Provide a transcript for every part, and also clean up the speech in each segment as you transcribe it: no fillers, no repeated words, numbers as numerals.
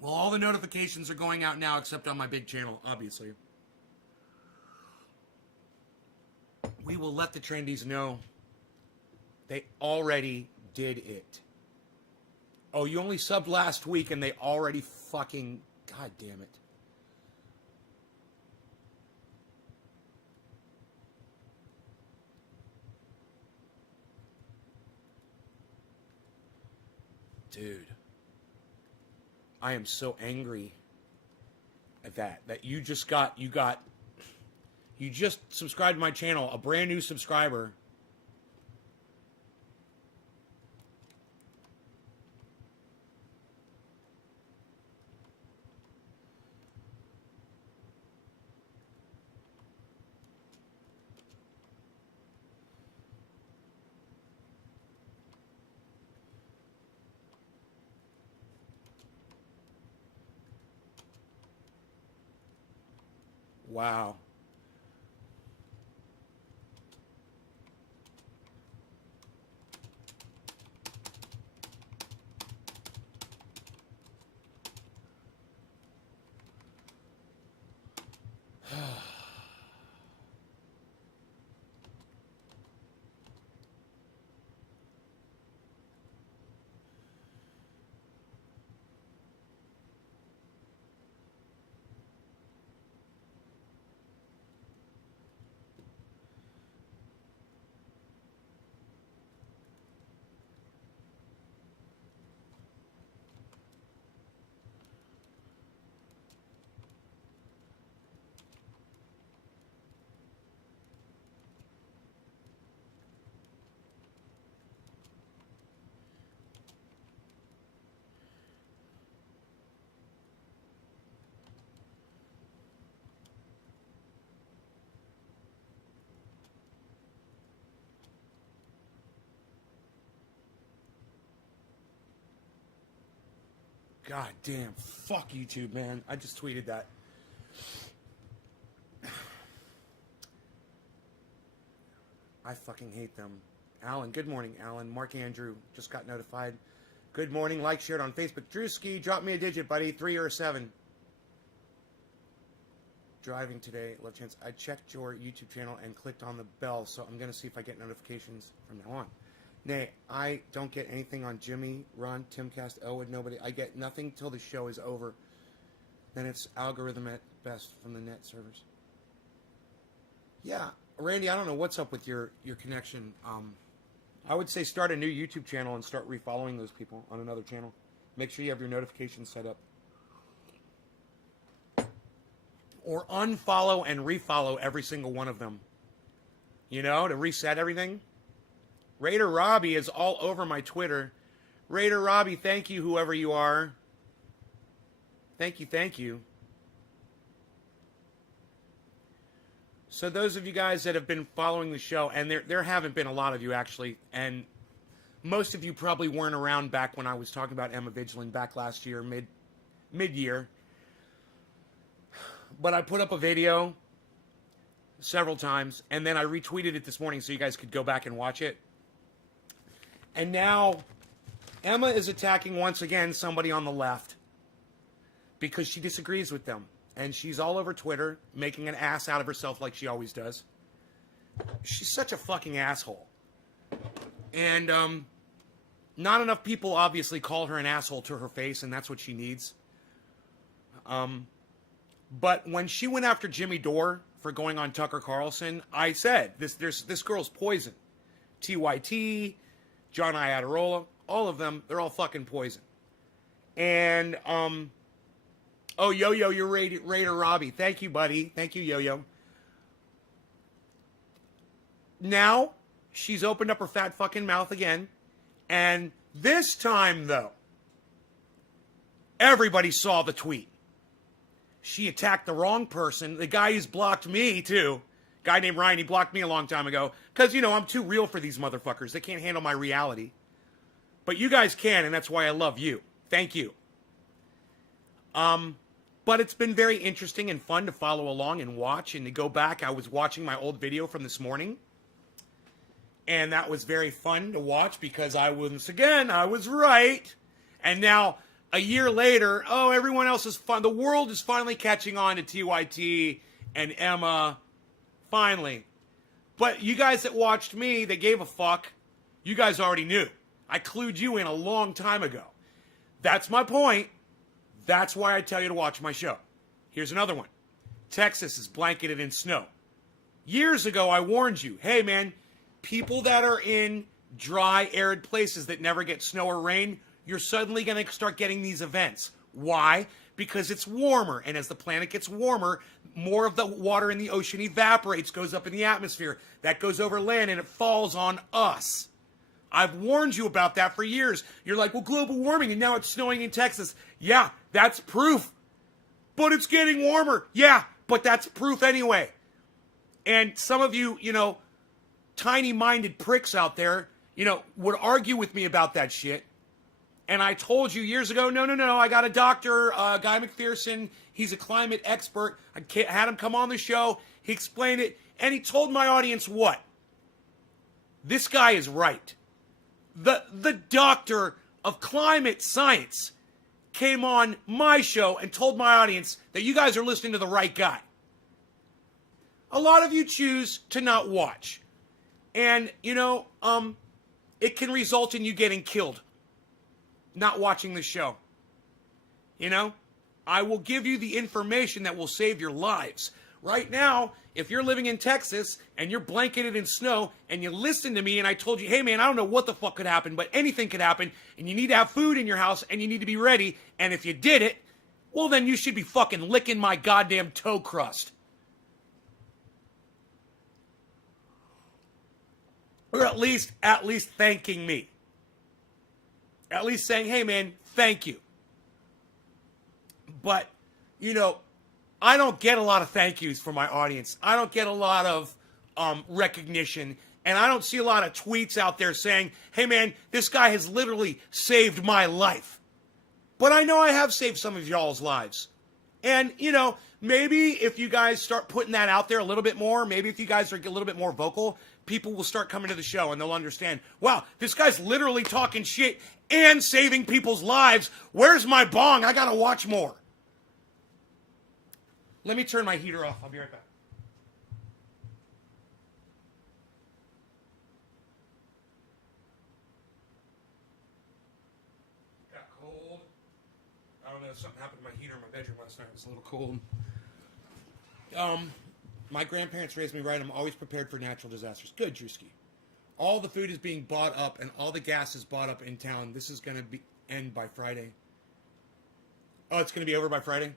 Well, all the notifications are going out now except on my big channel, obviously. We will let the trendies know they already did it. Oh, you only subbed last week and they already fucking... God damn it. Dude. I am so angry at that you just subscribed to my channel, a brand new subscriber. Wow. God damn. Fuck YouTube, man. I just tweeted that. I fucking hate them. Alan, good morning, Alan. Mark Andrew just got notified. Good morning. Like, shared on Facebook. Drewski, drop me a digit, buddy. 3 or 7. Driving today. Love chance. I checked your YouTube channel and clicked on the bell, so I'm going to see if I get notifications from now on. Nay, I don't get anything on Jimmy, Ron, Timcast, Elwood, nobody. I get nothing till the show is over. Then it's algorithm at best from the net servers. Yeah, Randy, I don't know what's up with your connection. I would say start a new YouTube channel and start refollowing those people on another channel. Make sure you have your notifications set up. Or unfollow and refollow every single one of them. You know, to reset everything. Raider Robbie is all over my Twitter. Raider Robbie, thank you, whoever you are. Thank you, thank you. So those of you guys that have been following the show, and there haven't been a lot of you actually, and most of you probably weren't around back when I was talking about Emma Vigeland back last year, mid-year. But I put up a video several times, and then I retweeted it this morning so you guys could go back and watch it. And now Emma is attacking once again somebody on the left because she disagrees with them. And she's all over Twitter making an ass out of herself like she always does. She's such a fucking asshole. And not enough people obviously call her an asshole to her face, and that's what she needs. But when she went after Jimmy Dore for going on Tucker Carlson, I said, this girl's poison. TYT, John Iadarola, all of them, they're all fucking poison. And, oh, Yo-Yo, you're Raider Robbie. Thank you, buddy. Thank you, Yo-Yo. Now, she's opened up her fat fucking mouth again. And this time, though, everybody saw the tweet. She attacked the wrong person. The guy who's blocked me, too. Guy named Ryan, he blocked me a long time ago. Because, you know, I'm too real for these motherfuckers. They can't handle my reality. But you guys can, and that's why I love you. Thank you. But it's been very interesting and fun to follow along and watch and to go back. I was watching my old video from this morning. And that was very fun to watch because I was right. And now a year later, oh, everyone else is fun. The world is finally catching on to TYT and Emma. Finally. But you guys that watched me, that gave a fuck, you guys already knew. I clued you in a long time ago. That's my point. That's why I tell you to watch my show. Here's another one. Texas is blanketed in snow. Years ago, I warned you, hey man, people that are in dry, arid places that never get snow or rain, you're suddenly going to start getting these events. Why? Because it's warmer, and as the planet gets warmer, more of the water in the ocean evaporates, goes up in the atmosphere. That goes over land, and it falls on us. I've warned you about that for years. You're like, well, global warming, and now it's snowing in Texas. Yeah, that's proof. But it's getting warmer. Yeah, but that's proof anyway. And some of you, tiny-minded pricks out there, would argue with me about that shit. And I told you years ago, no, I got a doctor, Guy McPherson. He's a climate expert. I had him come on the show. He explained it. And he told my audience what? This guy is right. The doctor of climate science came on my show and told my audience that you guys are listening to the right guy. A lot of you choose to not watch. And, it can result in you getting killed. Not watching the show. I will give you the information that will save your lives. Right now, if you're living in Texas and you're blanketed in snow and you listen to me and I told you, hey man, I don't know what the fuck could happen, but anything could happen and you need to have food in your house and you need to be ready. And if you did it, well then you should be fucking licking my goddamn toe crust. Or at least thanking me. At least saying, hey man, thank you. But, I don't get a lot of thank yous from my audience. I don't get a lot of recognition. And I don't see a lot of tweets out there saying, hey man, this guy has literally saved my life. But I know I have saved some of y'all's lives. And, maybe if you guys start putting that out there a little bit more, maybe if you guys are a little bit more vocal, people will start coming to the show and they'll understand, wow, this guy's literally talking shit and saving people's lives. Where's my bong? I gotta watch more. Let me turn my heater off. I'll be right back. Got cold. I don't know, something happened to my heater in my bedroom last night. It was a little cold. My grandparents raised me right. I'm always prepared for natural disasters. Good, Drewski. All the food is being bought up and all the gas is bought up in town. This is going to end by Friday. Oh, it's going to be over by Friday?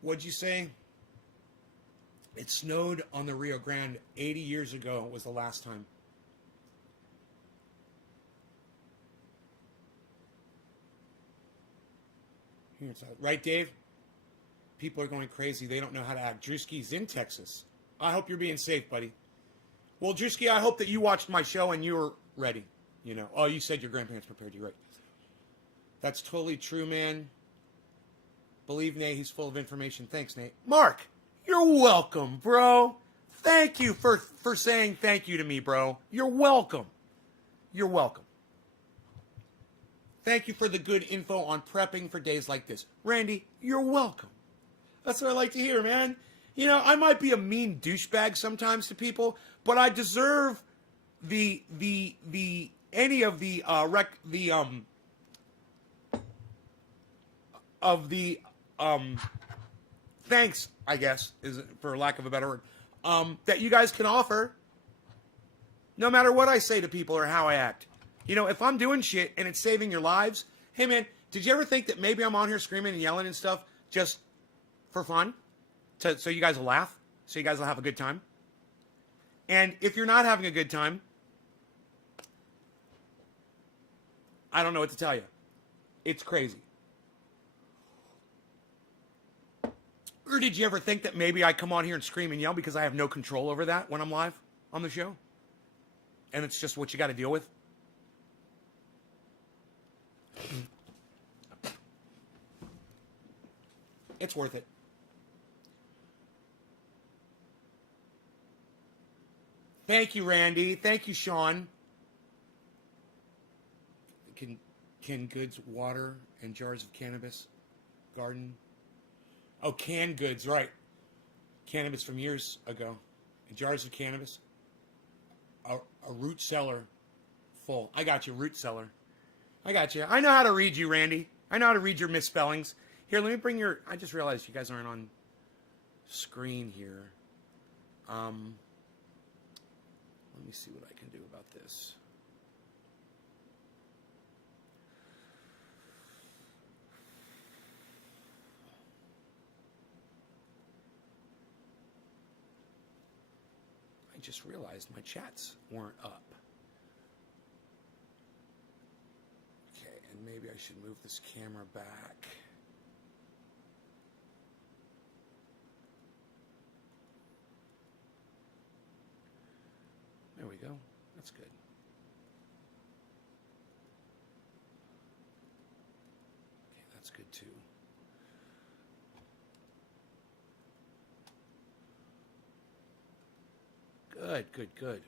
What'd you say? It snowed on the Rio Grande 80 years ago was the last time. Right, Dave? People are going crazy. They don't know how to act. Drewski's in Texas. I hope you're being safe, buddy. Well, Drewski, I hope that you watched my show and you were ready. Oh, you said your grandparents prepared you, right? That's totally true, man. Believe Nate, he's full of information. Thanks, Nate. Mark, you're welcome, bro. Thank you for saying thank you to me, bro. You're welcome. You're welcome. Thank you for the good info on prepping for days like this. Randy, you're welcome. That's what I like to hear, man. I might be a mean douchebag sometimes to people, but I deserve thanks, I guess, is for lack of a better word, that you guys can offer, no matter what I say to people or how I act. If I'm doing shit and it's saving your lives, hey man, did you ever think that maybe I'm on here screaming and yelling and stuff just for fun? So you guys will laugh? So you guys will have a good time? And if you're not having a good time, I don't know what to tell you. It's crazy. Or did you ever think that maybe I come on here and scream and yell because I have no control over that when I'm live on the show? And it's just what you got to deal with? It's worth it. Thank you, Randy. Thank you, Sean. Canned goods, water, and jars of cannabis. Garden. Oh, canned goods, right. Cannabis from years ago. And jars of cannabis. A root cellar full. I got you, root cellar. I got you. I know how to read you, Randy. I know how to read your misspellings. Here, let me bring your... I just realized you guys aren't on screen here. Let me see what I can do about this. I just realized my chats weren't up. Okay, and maybe I should move this camera back. There we go. That's good. Okay, that's good too. Good, good, good.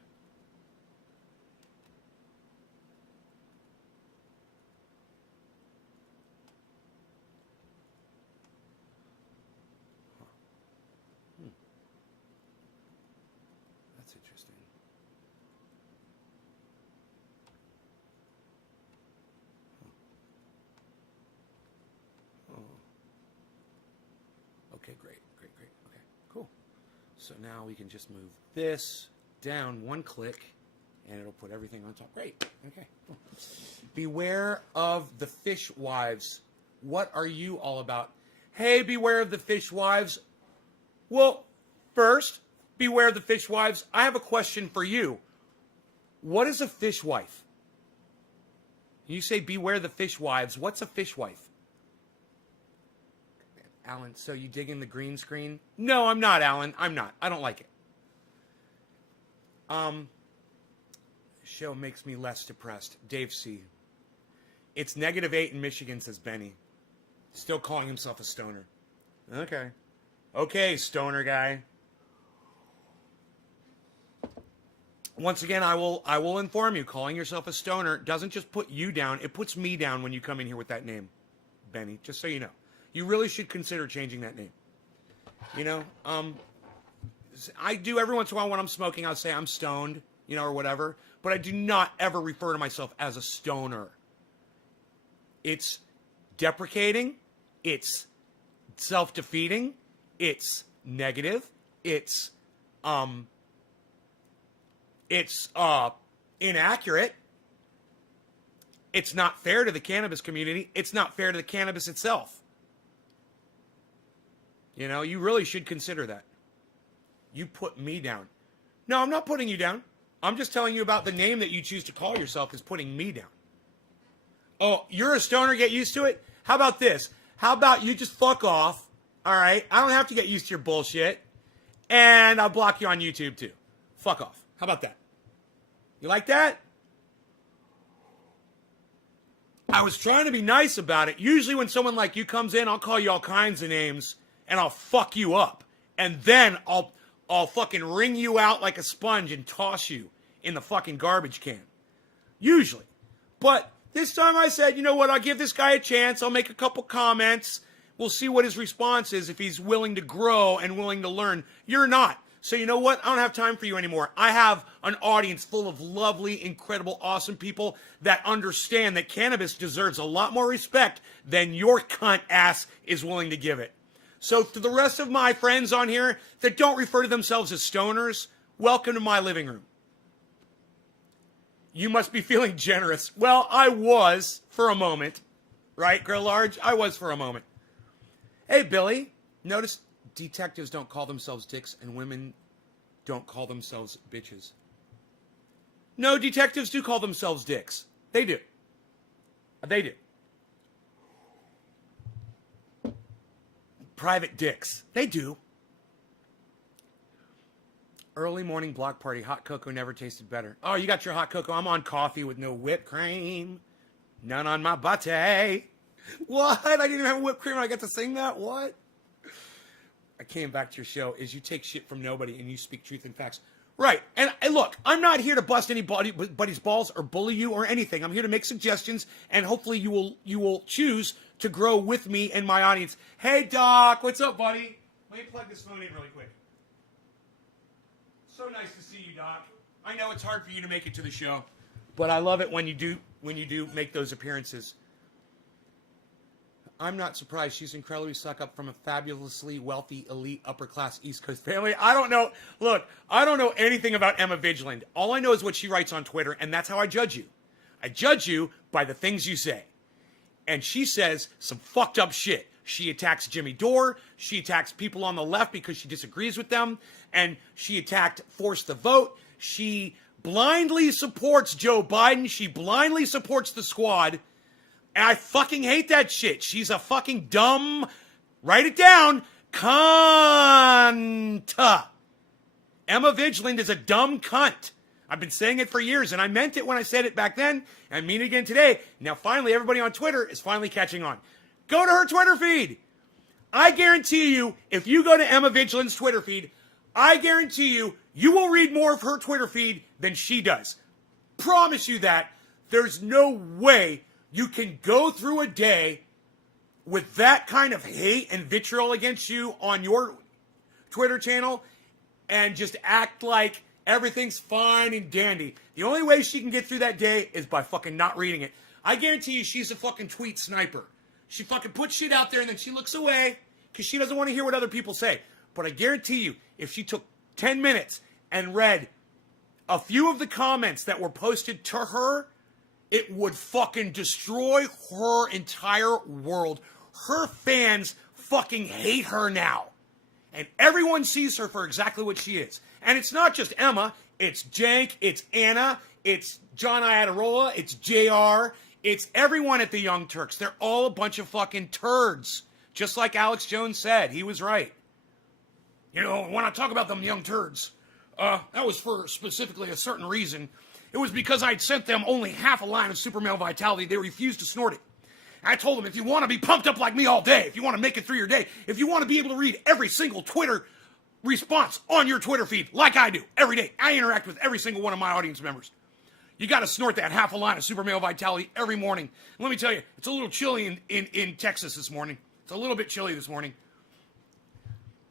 That's interesting. Oh. Okay, great, great, great. Okay, cool. So now we can just move this down one click, and it'll put everything on top. Great. Okay. Cool. Beware of the fish wives. What are you all about? Hey, beware of the fish wives. Well, first, beware of the fish wives. I have a question for you. What is a fish wife? You say beware the fish wives. What's a fish wife? Alan, so you dig in the green screen? No, I'm not, Alan. I'm not. I don't like it. Show makes me less depressed. Dave C. It's -8 in Michigan, says Benny. Still calling himself a stoner. Okay. Okay, stoner guy. Once again, I will inform you, calling yourself a stoner doesn't just put you down, it puts me down when you come in here with that name, Benny, just so you know. You really should consider changing that name. You know, I do every once in a while when I'm smoking, I'll say I'm stoned, you know, or whatever, but I do not ever refer to myself as a stoner. It's deprecating, it's self-defeating, it's negative, it's inaccurate, it's not fair to the cannabis community, it's not fair to the cannabis itself. You know, you really should consider that. You put me down. No, I'm not putting you down. I'm just telling you about the name that you choose to call yourself is putting me down. Oh, you're a stoner, get used to it? How about this? How about you just fuck off, all right? I don't have to get used to your bullshit, and I'll block you on YouTube too. Fuck off. How about that? You like that? I was trying to be nice about it. Usually when someone like you comes in, I'll call you all kinds of names, and I'll fuck you up. And then I'll fucking wring you out like a sponge and toss you in the fucking garbage can. Usually. But this time I said, you know what, I'll give this guy a chance. I'll make a couple comments. We'll see what his response is if he's willing to grow and willing to learn. You're not. So you know what? I don't have time for you anymore. I have an audience full of lovely, incredible, awesome people that understand that cannabis deserves a lot more respect than your cunt ass is willing to give it. So to the rest of my friends on here that don't refer to themselves as stoners, welcome to my living room. You must be feeling generous. Well, I was for a moment. Right, Grill Large? I was for a moment. Hey, Billy. Notice detectives don't call themselves dicks and women don't call themselves bitches. No, detectives do call themselves dicks. They do. They do. Private dicks. They do. Early morning block party. Hot cocoa never tasted better. Oh, you got your hot cocoa. I'm on coffee with no whipped cream. None on my butte. What? I didn't even have whipped cream and I got to sing that? What? I came back to your show is you take shit from nobody and you speak truth and facts. Right. And look, I'm not here to bust anybody's balls or bully you or anything. I'm here to make suggestions, and hopefully you will choose to grow with me and my audience. Hey, Doc. What's up, buddy? Let me plug this phone in really quick. So nice to see you, Doc. I know it's hard for you to make it to the show, but I love it when you do make those appearances. I'm not surprised. She's incredibly stuck up from a fabulously wealthy, elite, upper-class East Coast family. I don't know. Look, I don't know anything about Emma Vigeland. All I know is what she writes on Twitter, and that's how I judge you. I judge you by the things you say. And she says some fucked up shit. She attacks Jimmy Dore. She attacks people on the left because she disagrees with them. And she attacked Force the Vote. She blindly supports Joe Biden. She blindly supports the squad. And I fucking hate that shit. She's a fucking dumb, write it down, cunt. Emma Vigeland is a dumb cunt. I've been saying it for years, and I meant it when I said it back then, and I mean it again today. Now, finally, everybody on Twitter is finally catching on. Go to her Twitter feed. I guarantee you, if you go to Emma Vigeland's Twitter feed, I guarantee you, you will read more of her Twitter feed than she does. Promise you that. There's no way you can go through a day with that kind of hate and vitriol against you on your Twitter channel and just act like everything's fine and dandy. The only way she can get through that day is by fucking not reading it. I guarantee you she's a fucking tweet sniper. She fucking puts shit out there and then she looks away because she doesn't want to hear what other people say. But I guarantee you, if she took 10 minutes and read a few of the comments that were posted to her, it would fucking destroy her entire world. Her fans fucking hate her now. And everyone sees her for exactly what she is. And it's not just Emma. It's Jank. It's Anna. It's John Iadarola. It's JR. It's everyone at the Young Turks. They're all a bunch of fucking turds. Just like Alex Jones said. He was right. You know, when I talk about them young turds, that was for specifically a certain reason. It was because I'd sent them only half a line of super male vitality. They refused to snort it. I told them, if you want to be pumped up like me all day, if you want to make it through your day, if you want to be able to read every single Twitter response on your Twitter feed, like I do, every day, I interact with every single one of my audience members. You got to snort that half a line of super male vitality every morning. And let me tell you, it's a little chilly in Texas this morning. It's a little bit chilly this morning.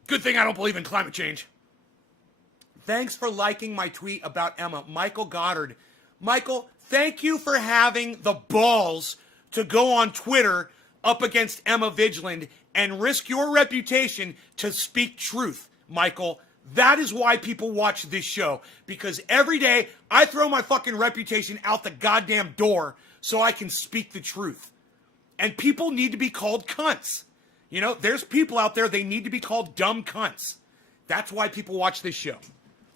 Good thing I don't believe in climate change. Thanks for liking my tweet about Emma. Michael Goddard. Michael, thank you for having the balls to go on Twitter up against Emma Vigeland and risk your reputation to speak truth. Michael, that is why people watch this show. Because every day I throw my fucking reputation out the goddamn door so I can speak the truth. And people need to be called cunts. You know, there's people out there, they need to be called dumb cunts. That's why people watch this show.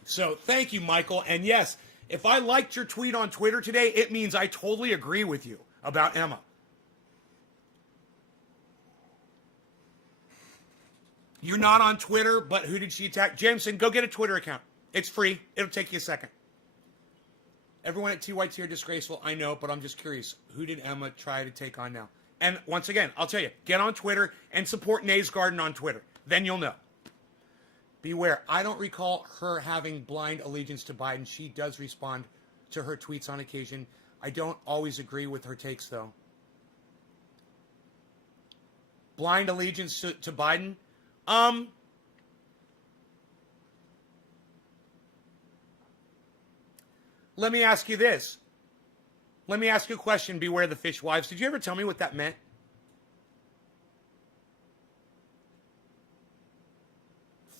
So thank you, Michael. And yes, if I liked your tweet on Twitter today, it means I totally agree with you about Emma. You're not on Twitter, but who did she attack? Jameson, go get a Twitter account. It's free. It'll take you a second. Everyone at T. White's here disgraceful. I know, but I'm just curious. Who did Emma try to take on now? And once again, I'll tell you, get on Twitter and support Nays Garden on Twitter. Then you'll know. Beware. I don't recall her having blind allegiance to Biden. She does respond to her tweets on occasion. I don't always agree with her takes, though. Blind allegiance to Biden? Let me ask you this. Let me ask you a question, Beware the Fishwives. Did you ever tell me what that meant?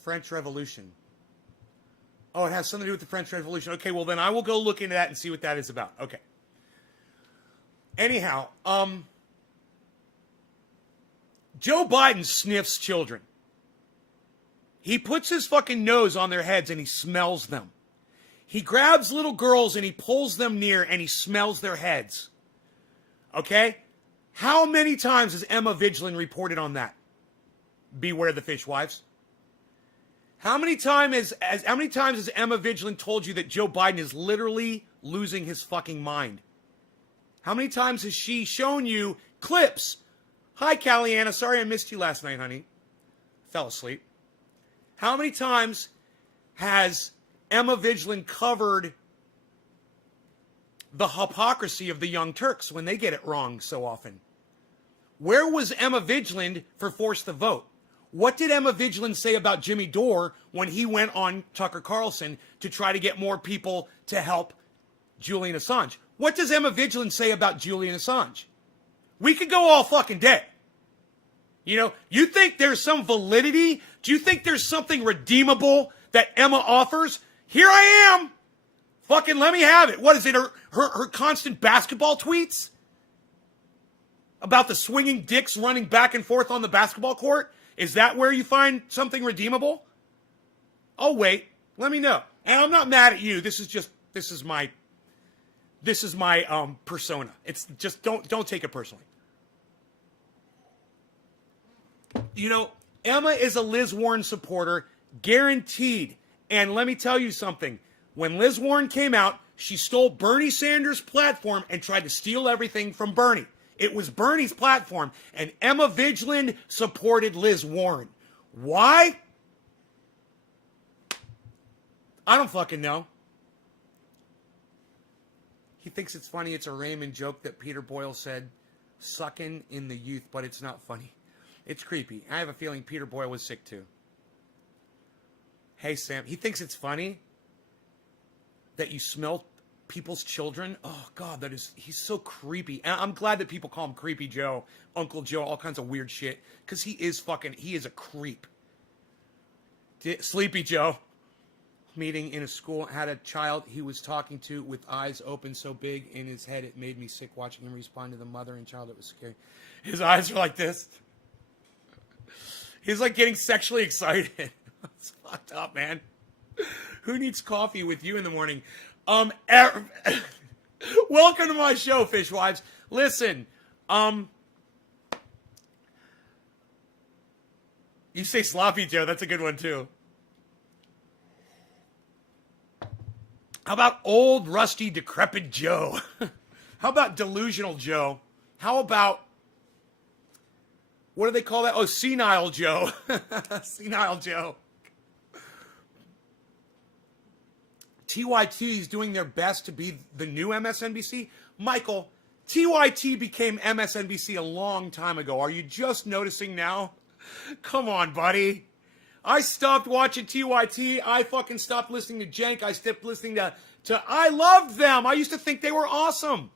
French Revolution. Oh, it has something to do with the French Revolution. Okay, well then I will go look into that and see what that is about. Okay. Anyhow, Joe Biden sniffs children. He puts his fucking nose on their heads and he smells them. He grabs little girls and he pulls them near and he smells their heads. Okay? How many times has Emma Vigeland reported on that? Beware the Fishwives. How many times has Emma Vigeland told you that Joe Biden is literally losing his fucking mind? How many times has she shown you clips? Hi, Caliana. Sorry I missed you last night, honey. Fell asleep. How many times has Emma Vigeland covered the hypocrisy of the Young Turks when they get it wrong so often. Where was Emma Vigeland for Force the Vote? What did Emma Vigeland say about Jimmy Dore when he went on Tucker Carlson to try to get more people to help Julian Assange? What does Emma Vigeland say about Julian Assange? We could go all fucking day. You know, you think there's some validity? Do you think there's something redeemable that Emma offers? Here I am. Fucking let me have it. What is it? Her constant basketball tweets? About the swinging dicks running back and forth on the basketball court? Is that where you find something redeemable? Oh, wait. Let me know. And I'm not mad at you. This is my persona. It's just, don't take it personally. You know, Emma is a Liz Warren supporter, guaranteed. And let me tell you something. When Liz Warren came out, she stole Bernie Sanders' platform and tried to steal everything from Bernie. It was Bernie's platform, and Emma Vigeland supported Liz Warren. Why? I don't fucking know. He thinks it's funny. It's a Raymond joke that Peter Boyle said, sucking in the youth, but it's not funny. It's creepy. I have a feeling Peter Boyle was sick too. Hey, Sam. He thinks it's funny that you smell people's children. Oh, God, he's so creepy. And I'm glad that people call him Creepy Joe, Uncle Joe, all kinds of weird shit. Because he is a creep. Sleepy Joe. Meeting in a school, had a child he was talking to with eyes open so big in his head it made me sick watching him respond to the mother and child. It was scary. His eyes are like this. He's like getting sexually excited. It's fucked up, man. Who needs coffee with you in the morning? Welcome to my show, Fishwives. Listen, you say Sloppy Joe, that's a good one too. How about old, rusty, decrepit Joe? How about delusional Joe? How about, what do they call that? Oh, senile Joe. Senile Joe. TYT is doing their best to be the new MSNBC. Michael, TYT became MSNBC a long time ago. Are you just noticing now? Come on, buddy. I stopped watching TYT. I fucking stopped listening to Cenk. I stopped listening to I loved them. I used to think they were awesome.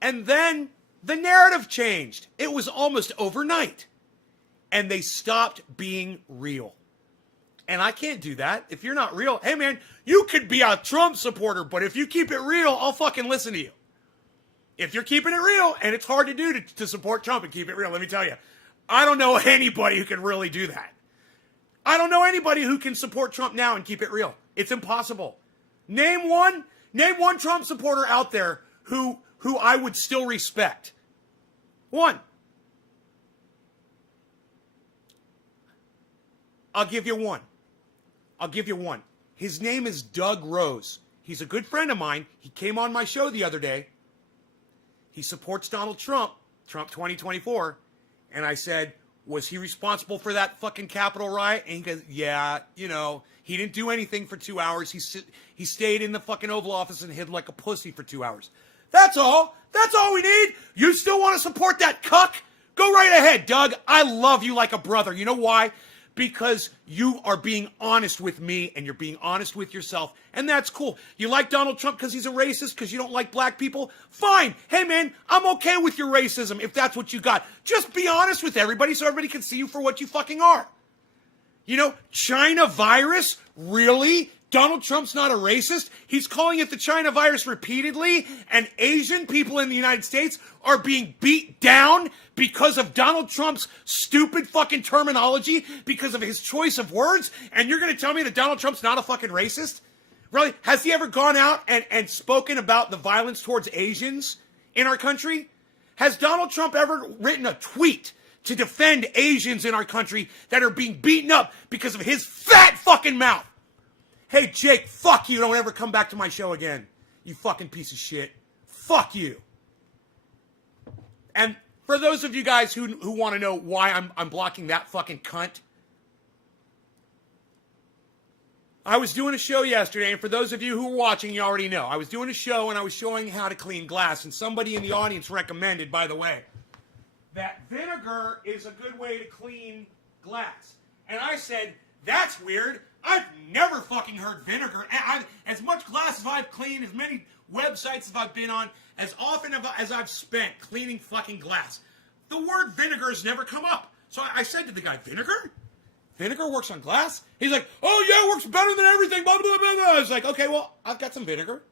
And then the narrative changed. It was almost overnight. And they stopped being real. And I can't do that. If you're not real, hey man, you could be a Trump supporter, but if you keep it real, I'll fucking listen to you. If you're keeping it real, and it's hard to do to support Trump and keep it real, let me tell you, I don't know anybody who can really do that. I don't know anybody who can support Trump now and keep it real. It's impossible. Name one Trump supporter out there who I would still respect. One. I'll give you one. His name is Doug Rose. He's a good friend of mine. He came on my show the other day. He supports Donald Trump 2024. And I said, was he responsible for that fucking Capitol riot? And he goes, yeah, you know, he didn't do anything for 2 hours. He stayed in the fucking Oval Office and hid like a pussy for 2 hours. That's all. That's all we need. You still want to support that cuck? Go right ahead, Doug. I love you like a brother. You know why? Because you are being honest with me and you're being honest with yourself. And that's cool. You like Donald Trump because he's a racist, because you don't like black people? Fine. Hey, man, I'm okay with your racism if that's what you got. Just be honest with everybody so everybody can see you for what you fucking are. You know, China virus? Really? Donald Trump's not a racist? He's calling it the China virus repeatedly, and Asian people in the United States are being beat down because of Donald Trump's stupid fucking terminology, because of his choice of words, and you're going to tell me that Donald Trump's not a fucking racist? Really? Has he ever gone out and spoken about the violence towards Asians in our country? Has Donald Trump ever written a tweet to defend Asians in our country that are being beaten up because of his fat fucking mouth? Hey, Jake, fuck you. Don't ever come back to my show again. You fucking piece of shit. Fuck you. And for those of you guys who want to know why I'm blocking that fucking cunt, I was doing a show yesterday, and for those of you who are watching, you already know. I was doing a show, and I was showing how to clean glass, and somebody in the audience recommended, by the way, that vinegar is a good way to clean glass. And I said, that's weird. I've never fucking heard vinegar. As much glass as I've cleaned, as many websites as I've been on, as often as I've spent cleaning fucking glass, the word vinegar has never come up. So I said to the guy, vinegar? Vinegar works on glass? He's like, oh yeah, it works better than everything, blah, blah, blah, blah. I was like, okay, well, I've got some vinegar.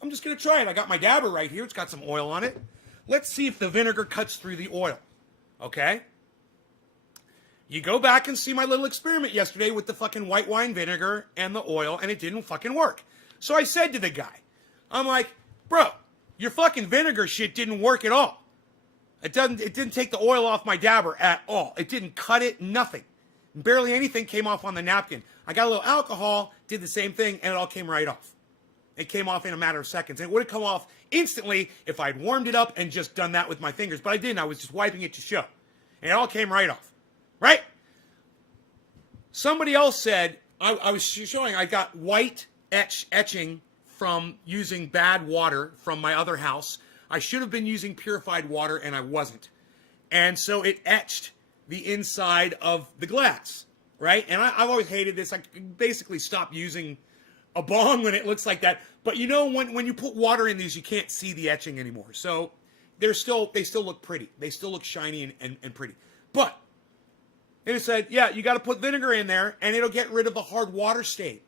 I'm just going to try it. I got my dabber right here. It's got some oil on it. Let's see if the vinegar cuts through the oil. Okay? You go back and see my little experiment yesterday with the fucking white wine vinegar and the oil, and it didn't fucking work. So I said to the guy, I'm like, bro, your fucking vinegar shit didn't work at all. It didn't take the oil off my dabber at all. It didn't cut it, nothing. Barely anything came off on the napkin. I got a little alcohol, did the same thing, and it all came right off. It came off in a matter of seconds. It would have come off instantly if I'd warmed it up and just done that with my fingers. But I didn't. I was just wiping it to show. And it all came right off. Right? Somebody else said, I was showing I got white etching from using bad water from my other house. I should have been using purified water, and I wasn't. And so it etched the inside of the glass, right? And I've always hated this. I basically stopped using a bong when it looks like that. But you know, when you put water in these, you can't see the etching anymore. So they still look pretty. They still look shiny and pretty. But it said, yeah, you got to put vinegar in there, and it'll get rid of the hard water stain.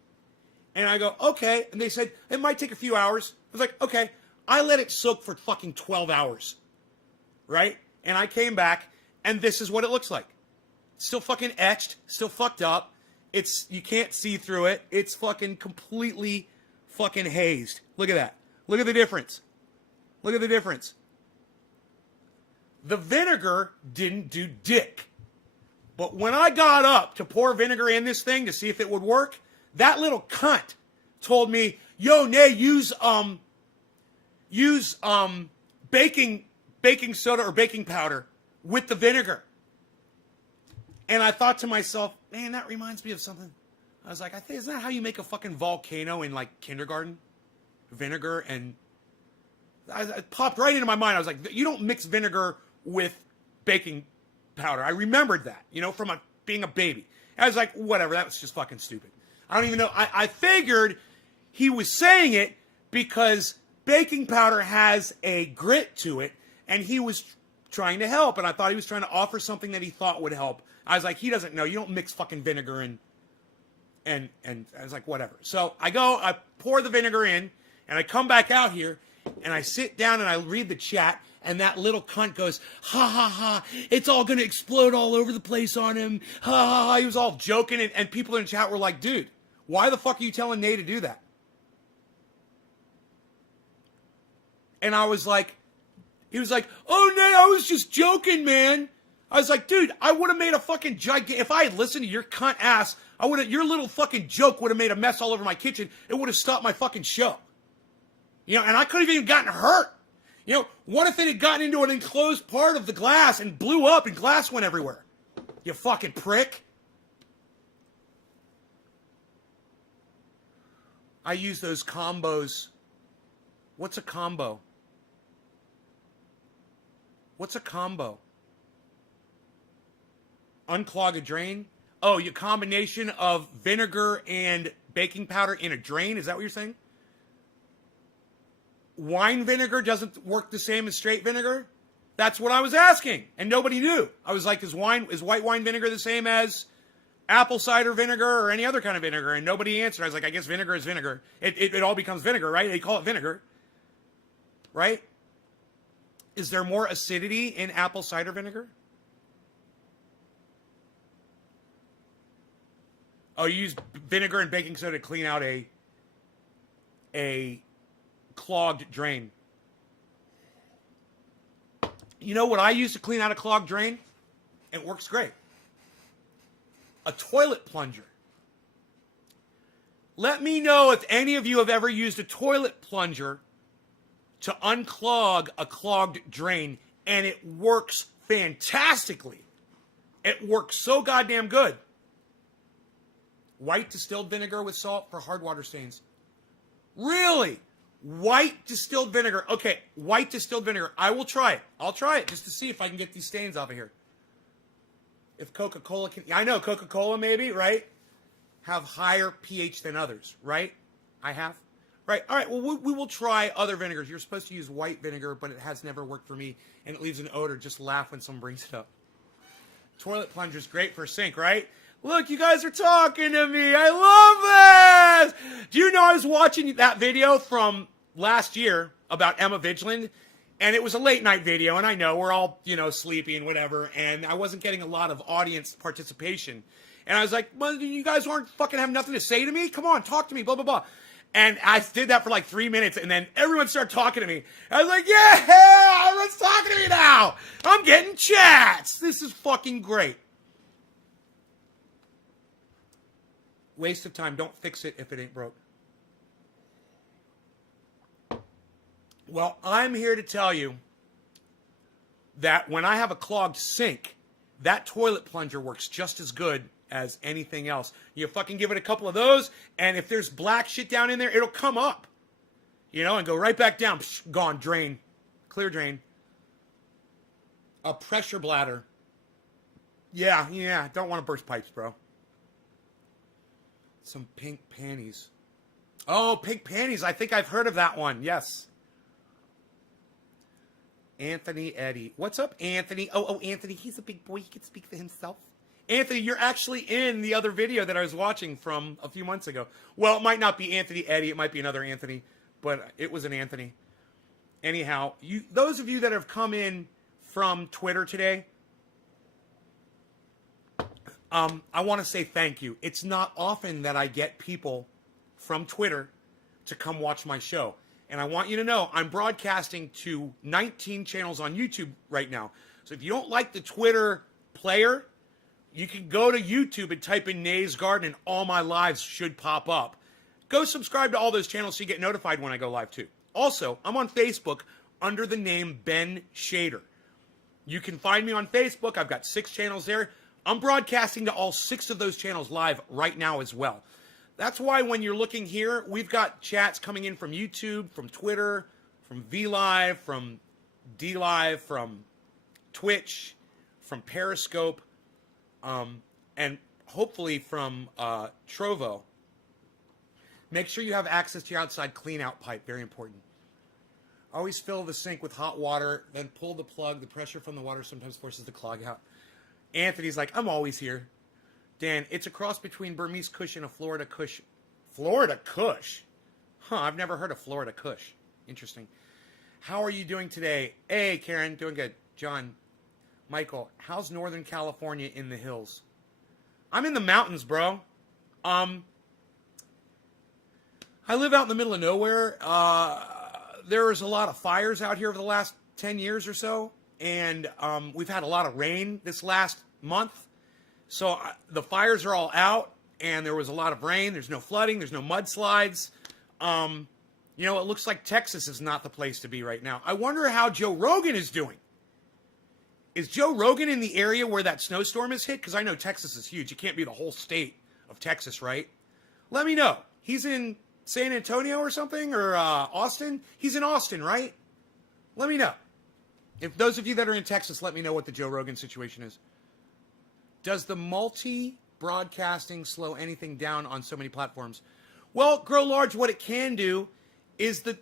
And I go, okay. And they said, it might take a few hours. I was like, okay. I let it soak for fucking 12 hours, right? And I came back, and this is what it looks like. Still fucking etched, still fucked up. You can't see through it. It's fucking completely fucking hazed. Look at that. Look at the difference. Look at the difference. The vinegar didn't do dick. But when I got up to pour vinegar in this thing to see if it would work, that little cunt told me, yo, Nay, use baking soda or baking powder with the vinegar. And I thought to myself, man, that reminds me of something. I was like, I think, isn't that how you make a fucking volcano in like kindergarten? Vinegar and it popped right into my mind. I was like, you don't mix vinegar with baking powder. I remembered that, from being a baby. I was like, whatever, that was just fucking stupid. I don't even know. I figured he was saying it because baking powder has a grit to it, and he was trying to help, and I thought he was trying to offer something that he thought would help. I was like, he doesn't know. You don't mix fucking vinegar and I was like, whatever. So I pour the vinegar in, and I come back out here, and I sit down and I read the chat, and that little cunt goes, ha ha ha, it's all gonna explode all over the place on him, ha ha ha. He was all joking, and people in the chat were like, dude, why the fuck are you telling Nay to do that? And I was like, he was like, oh, Nay, I was just joking, man. I was like, dude, I would have made a fucking if I had listened to your cunt ass, your little fucking joke would have made a mess all over my kitchen. It would have stopped my fucking show. And I could have even gotten hurt. What if it had gotten into an enclosed part of the glass and blew up and glass went everywhere? You fucking prick. I use those combos. What's a combo? What's a combo? Unclog a drain? Oh, your combination of vinegar and baking powder in a drain? Is that what you're saying? Wine vinegar doesn't work the same as straight vinegar? That's what I was asking, and nobody knew. I was like, is white wine vinegar the same as apple cider vinegar or any other kind of vinegar? And nobody answered. I was like, I guess vinegar is vinegar. It all becomes vinegar, right? They call it vinegar, right? Is there more acidity in apple cider vinegar? Oh, you use vinegar and baking soda to clean out a clogged drain. You know what I use to clean out a clogged drain? It works great. A toilet plunger. Let me know if any of you have ever used a toilet plunger to unclog a clogged drain, and it works fantastically. It works so goddamn good. White distilled vinegar with salt for hard water stains. Really? White distilled vinegar. Okay, white distilled vinegar. I will try it. I'll try it just to see if I can get these stains off of here. If Coca-Cola can... I know Coca-Cola maybe, right? Have higher pH than others, right? I have. Right. All right. Well, we will try other vinegars. You're supposed to use white vinegar, but it has never worked for me, and it leaves an odor. Just laugh when someone brings it up. Toilet plunger's great for sink, right? Look, you guys are talking to me. I love this. Do you know I was watching that video from last year about Emma Vigeland, and it was a late night video, and I know we're all, sleepy and whatever, and I wasn't getting a lot of audience participation. And I was like, well, you guys aren't fucking have nothing to say to me? Come on, talk to me, blah, blah, blah. And I did that for like 3 minutes, and then everyone started talking to me. I was like, yeah, everyone's talking to me now. I'm getting chats. This is fucking great. Waste of time. Don't fix it if it ain't broke. Well, I'm here to tell you that when I have a clogged sink, that toilet plunger works just as good as anything else. You fucking give it a couple of those, and if there's black shit down in there, it'll come up, and go right back down. Psh, gone, drain, clear drain. A pressure bladder. Yeah, don't want to burst pipes, bro. Some pink panties. Oh, pink panties. I think I've heard of that one. Yes. Anthony Eddy. What's up, Anthony? Oh, Anthony, he's a big boy. He can speak for himself. Anthony, you're actually in the other video that I was watching from a few months ago. Well, it might not be Anthony Eddy. It might be another Anthony, but it was an Anthony. Anyhow, those of you that have come in from Twitter today, I want to say thank you. It's not often that I get people from Twitter to come watch my show. And I want you to know I'm broadcasting to 19 channels on YouTube right now. So if you don't like the Twitter player, you can go to YouTube and type in Nay's Garden and all my lives should pop up. Go subscribe to all those channels so you get notified when I go live too. Also, I'm on Facebook under the name Ben Shader. You can find me on Facebook. I've got 6 channels there. I'm broadcasting to all 6 of those channels live right now as well. That's why when you're looking here, we've got chats coming in from YouTube, from Twitter, from VLive, from DLive, from Twitch, from Periscope, and hopefully from Trovo. Make sure you have access to your outside clean-out pipe. Very important. Always fill the sink with hot water, then pull the plug. The pressure from the water sometimes forces the clog out. Anthony's like, I'm always here. Dan, it's a cross between Burmese Kush and a Florida Kush. Florida Kush? Huh, I've never heard of Florida Kush. Interesting. How are you doing today? Hey, Karen, doing good. John, Michael, how's Northern California in the hills? I'm in the mountains, bro. I live out in the middle of nowhere. There's a lot of fires out here over the last 10 years or so. And we've had a lot of rain this last month. So the fires are all out, and there was a lot of rain. There's no flooding. There's no mudslides. It looks like Texas is not the place to be right now. I wonder how Joe Rogan is doing. Is Joe Rogan in the area where that snowstorm is hit? Because I know Texas is huge. It can't be the whole state of Texas, right? Let me know. He's in San Antonio or something, or Austin? He's in Austin, right? Let me know. If those of you that are in Texas, let me know what the Joe Rogan situation is. Does the multi-broadcasting slow anything down on so many platforms? Well, Grow Large, what it can do is the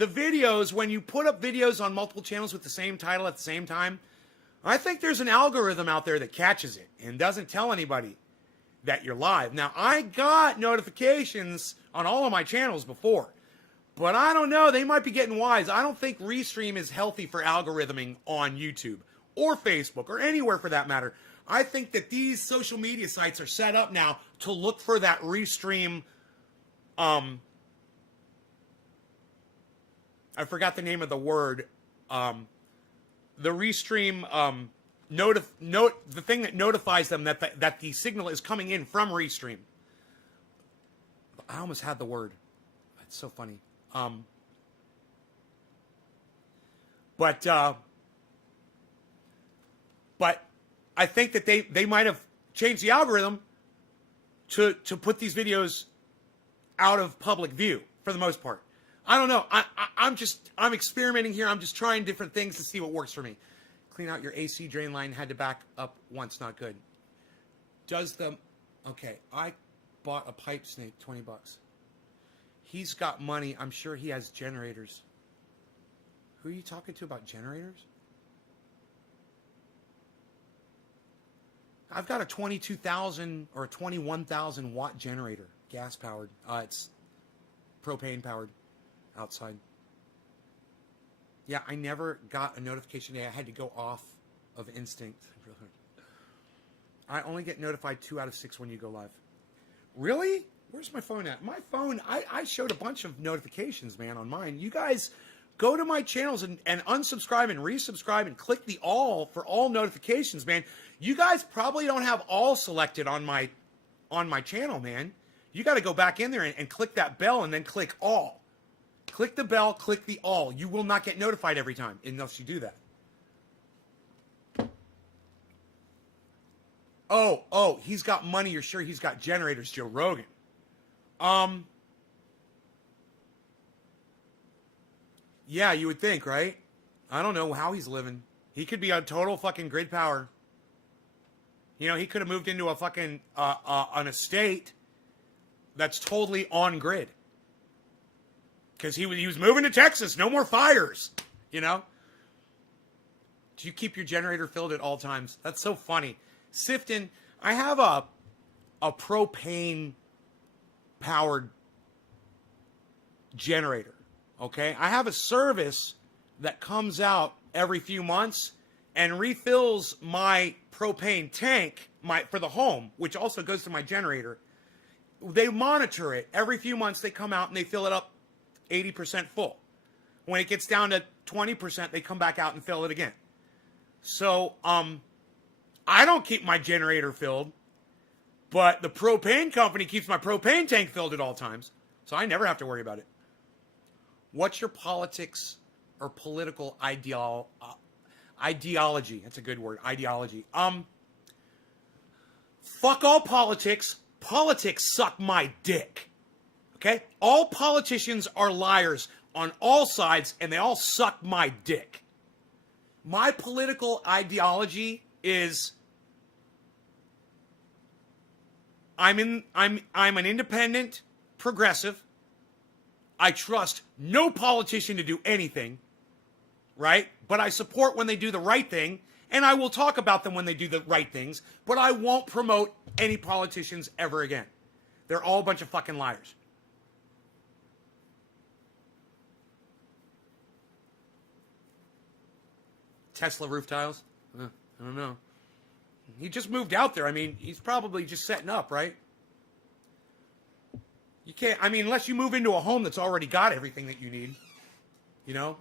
videos, when you put up videos on multiple channels with the same title at the same time, I think there's an algorithm out there that catches it and doesn't tell anybody that you're live. Now, I got notifications on all of my channels before, but I don't know. They might be getting wise. I don't think Restream is healthy for algorithming on YouTube or Facebook or anywhere for that matter. I think that these social media sites are set up now to look for that Restream. I forgot the name of the word. The Restream the thing that notifies them that the signal is coming in from Restream. I almost had the word. It's so funny. But I think that they might have changed the algorithm to put these videos out of public view for the most part. I don't know. I'm experimenting here. I'm just trying different things to see what works for me. Clean out your AC drain line. Had to back up once. Not good. Okay, I bought a pipe snake, $20. He's got money. I'm sure he has generators. Who are you talking to about generators? I've got a 22,000 or a 21,000 watt generator, gas powered. It's propane powered outside. Yeah, I never got a notification today. I had to go off of instinct. I only get notified 2 out of 6 when you go live. Really? Where's my phone at? My phone, I showed a bunch of notifications, man, on mine. You guys go to my channels and unsubscribe and resubscribe and click the all for all notifications, man. You guys probably don't have all selected on my channel, man. You got to go back in there and click that bell and then click all. Click the bell, click the all. You will not get notified every time unless you do that. Oh, he's got money. You're sure he's got generators, Joe Rogan. Yeah, you would think, right? I don't know how he's living. He could be on total fucking grid power. You know, he could have moved into a fucking, an estate that's totally on grid. Because he was moving to Texas. No more fires, you know? Do you keep your generator filled at all times? That's so funny. Sifton, I have a propane powered generator, okay? I have a service that comes out every few months and refills my propane tank for the home, which also goes to my generator. They monitor it. Every few months they come out and they fill it up 80% full. When it gets down to 20%, they come back out and fill it again. So, I don't keep my generator filled, but the propane company keeps my propane tank filled at all times, so I never have to worry about it. What's your politics or political ideology? That's a good word, ideology. Fuck all politics. Politics suck my dick. Okay? All politicians are liars on all sides, and they all suck my dick. My political ideology is I'm an independent progressive. I trust no politician to do anything, right? But I support when they do the right thing, and I will talk about them when they do the right things, but I won't promote any politicians ever again. They're all a bunch of fucking liars. Tesla roof tiles? I don't know. He just moved out there. I mean, he's probably just setting up, right? You can't, I mean, unless you move into a home that's already got everything that you need. You know?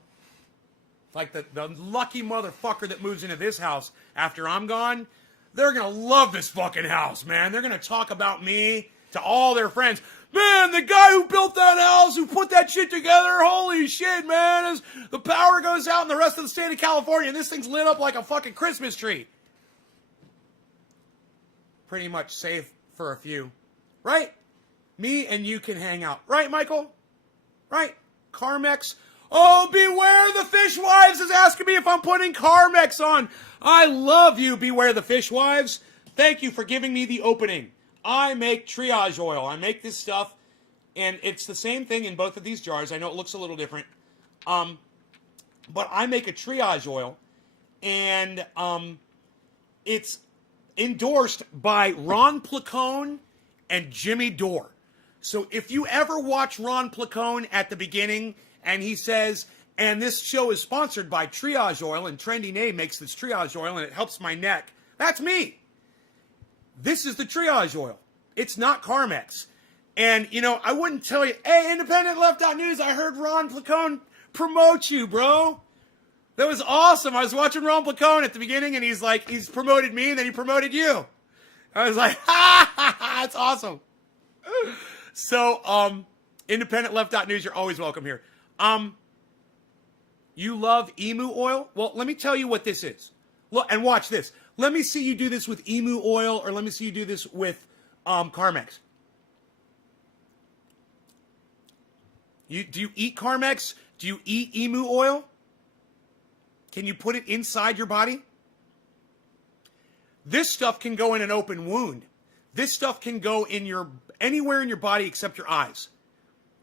Like the lucky motherfucker that moves into this house after I'm gone, they're going to love this fucking house, man. They're going to talk about me to all their friends. Man, the guy who built that house, who put that shit together, holy shit, man. As the power goes out in the rest of the state of California, and this thing's lit up like a fucking Christmas tree. Pretty much safe for a few. Right? Me and you can hang out. Right, Michael? Right? Carmex. Oh, Beware the Fishwives is asking me if I'm putting Carmex on. I love you, Beware the Fishwives. Thank you for giving me the opening. I make triage oil. I make this stuff, and it's the same thing in both of these jars. I know it looks a little different. But I make a triage oil, and it's endorsed by Ron Placone and Jimmy Dore. So if you ever watch Ron Placone at the beginning, and he says, and this show is sponsored by Triage Oil, and Trendy Name makes this Triage Oil, and it helps my neck. That's me. This is the Triage Oil. It's not Carmex. And, you know, I wouldn't tell you, hey, Independent Left Out News, I heard Ron Placone promote you, bro. That was awesome. I was watching Ron Placone at the beginning, and he's like, he's promoted me, and then he promoted you. I was like, that's awesome. So, Independent Left Out News, you're always welcome here. You love emu oil? Well, let me tell you what this is. Look, and watch this. Let me see you do this with emu oil, or let me see you do this with Carmex. Do you eat Carmex? Do you eat emu oil? Can you put it inside your body? This stuff can go in an open wound. This stuff can go in anywhere in your body except your eyes.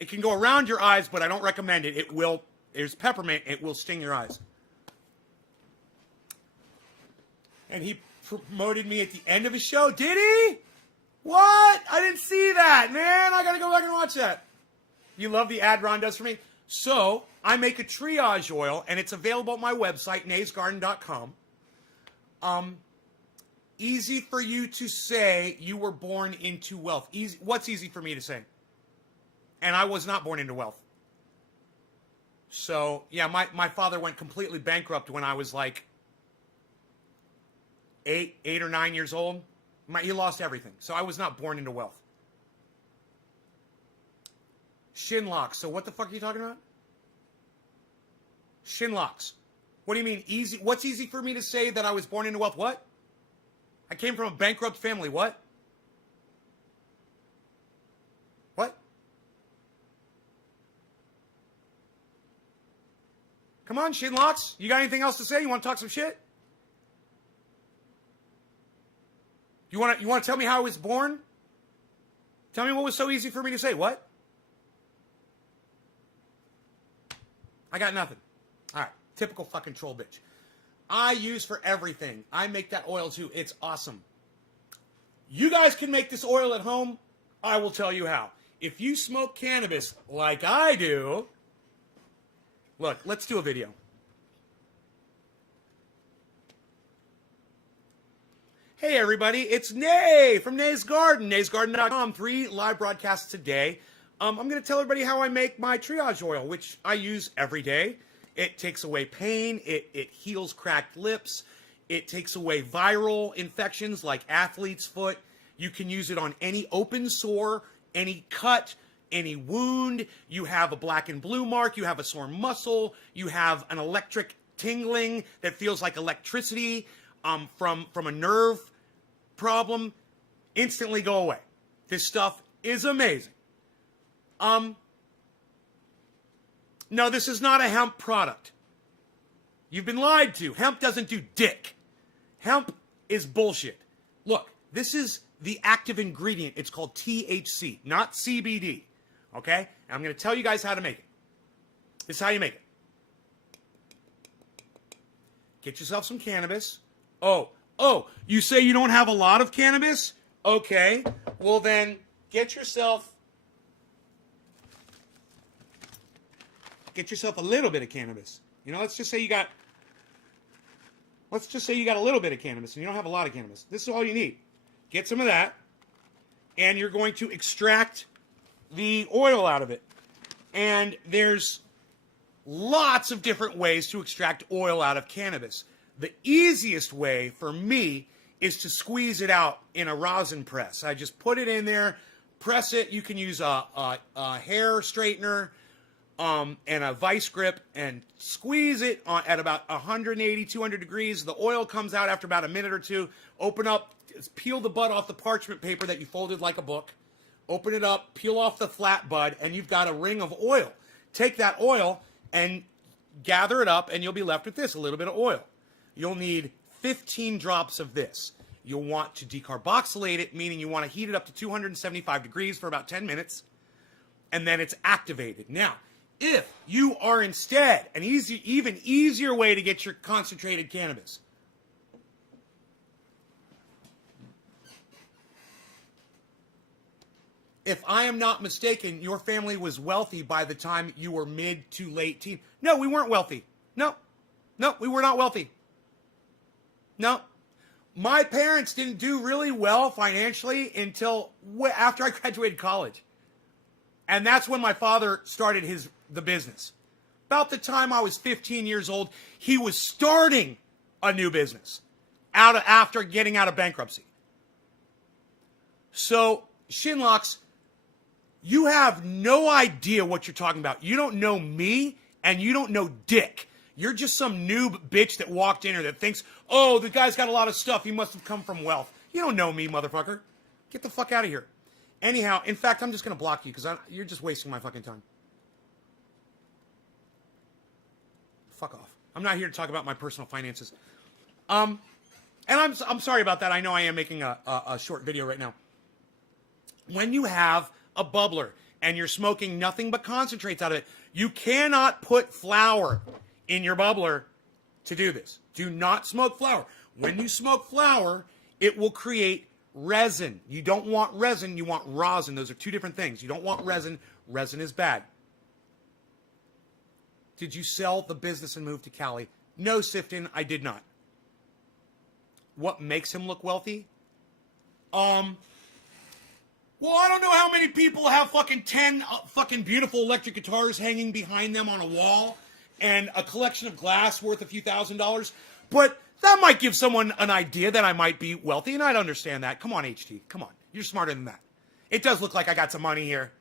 It can go around your eyes, but I don't recommend it. There's peppermint, it will sting your eyes. And he promoted me at the end of his show. Did he? What? I didn't see that, man. I gotta go back and watch that. You love the ad Ron does for me? So, I make a triage oil, and it's available at my website, naysgarden.com. Easy for you to say you were born into wealth. Easy. What's easy for me to say? And I was not born into wealth. So, yeah, my father went completely bankrupt when I was like 8 or 9 years old. He lost everything. So I was not born into wealth. Shin locks. So what the fuck are you talking about? Shin locks. What do you mean easy? What's easy for me to say that I was born into wealth? What? I came from a bankrupt family. What? What? Come on, shin locks. You got anything else to say? You want to talk some shit? You want to tell me how I was born? Tell me what was so easy for me to say. What? I got nothing. All right. Typical fucking troll bitch. I use for everything. I make that oil too. It's awesome. You guys can make this oil at home. I will tell you how. If you smoke cannabis like I do, look, let's do a video. Hey everybody, it's Nay from Nay's Garden, naysgarden.com. 3 live broadcasts today. I'm going to tell everybody how I make my triage oil, which I use every day. It takes away pain, it heals cracked lips, it takes away viral infections like athlete's foot. You can use it on any open sore, any cut, any wound. You have a black and blue mark, you have a sore muscle, you have an electric tingling that feels like electricity from a nerve problem. Instantly go away. This stuff is amazing. No, this is not a hemp product. You've been lied to. Hemp doesn't do dick. Hemp is bullshit. Look, this is the active ingredient. It's called THC, not CBD. Okay? And I'm going to tell you guys how to make it. This is how you make it. Get yourself some cannabis. Oh, you say you don't have a lot of cannabis? Okay. Well, then get yourself a little bit of cannabis. You know, let's just say you got a little bit of cannabis and you don't have a lot of cannabis. This is all you need. Get some of that, and you're going to extract the oil out of it. And there's lots of different ways to extract oil out of cannabis. The easiest way for me is to squeeze it out in a rosin press. I just put it in there, press it. You can use a hair straightener, and a vice grip, and squeeze it at about 180, 200 degrees. The oil comes out after about a minute or two. Open up, peel the bud off the parchment paper that you folded like a book. Open it up, peel off the flat bud, and you've got a ring of oil. Take that oil and gather it up, and you'll be left with this, a little bit of oil. You'll need 15 drops of this. You'll want to decarboxylate it, meaning you want to heat it up to 275 degrees for about 10 minutes, and then it's activated. Now, if you are instead an even easier way to get your concentrated cannabis, if I am not mistaken, your family was wealthy by the time you were mid to late teen. No, we weren't wealthy. No, we were not wealthy. No. My parents didn't do really well financially until after I graduated college. And that's when my father started the business. About the time I was 15 years old, he was starting a new business after getting out of bankruptcy. So, Shinlocks, you have no idea what you're talking about. You don't know me, and you don't know Dick. You're just some noob bitch that walked in here that thinks, oh, the guy's got a lot of stuff. He must have come from wealth. You don't know me, motherfucker. Get the fuck out of here. Anyhow, in fact, I'm just going to block you because you're just wasting my fucking time. Fuck off. I'm not here to talk about my personal finances. And I'm sorry about that. I know I am making a short video right now. When you have a bubbler and you're smoking nothing but concentrates out of it, you cannot put flour in your bubbler to do this. Do not smoke flour. When you smoke flour, it will create resin. You don't want resin, you want rosin. Those are two different things. You don't want resin. Resin is bad. Did you sell the business and move to Cali? No, Sifton, I did not. What makes him look wealthy? Well, I don't know how many people have fucking 10 fucking beautiful electric guitars hanging behind them on a wall and a collection of glass worth a few $1,000s, but that might give someone an idea that I might be wealthy, and I'd understand that. Come on, HT. Come on. You're smarter than that. It does look like I got some money here.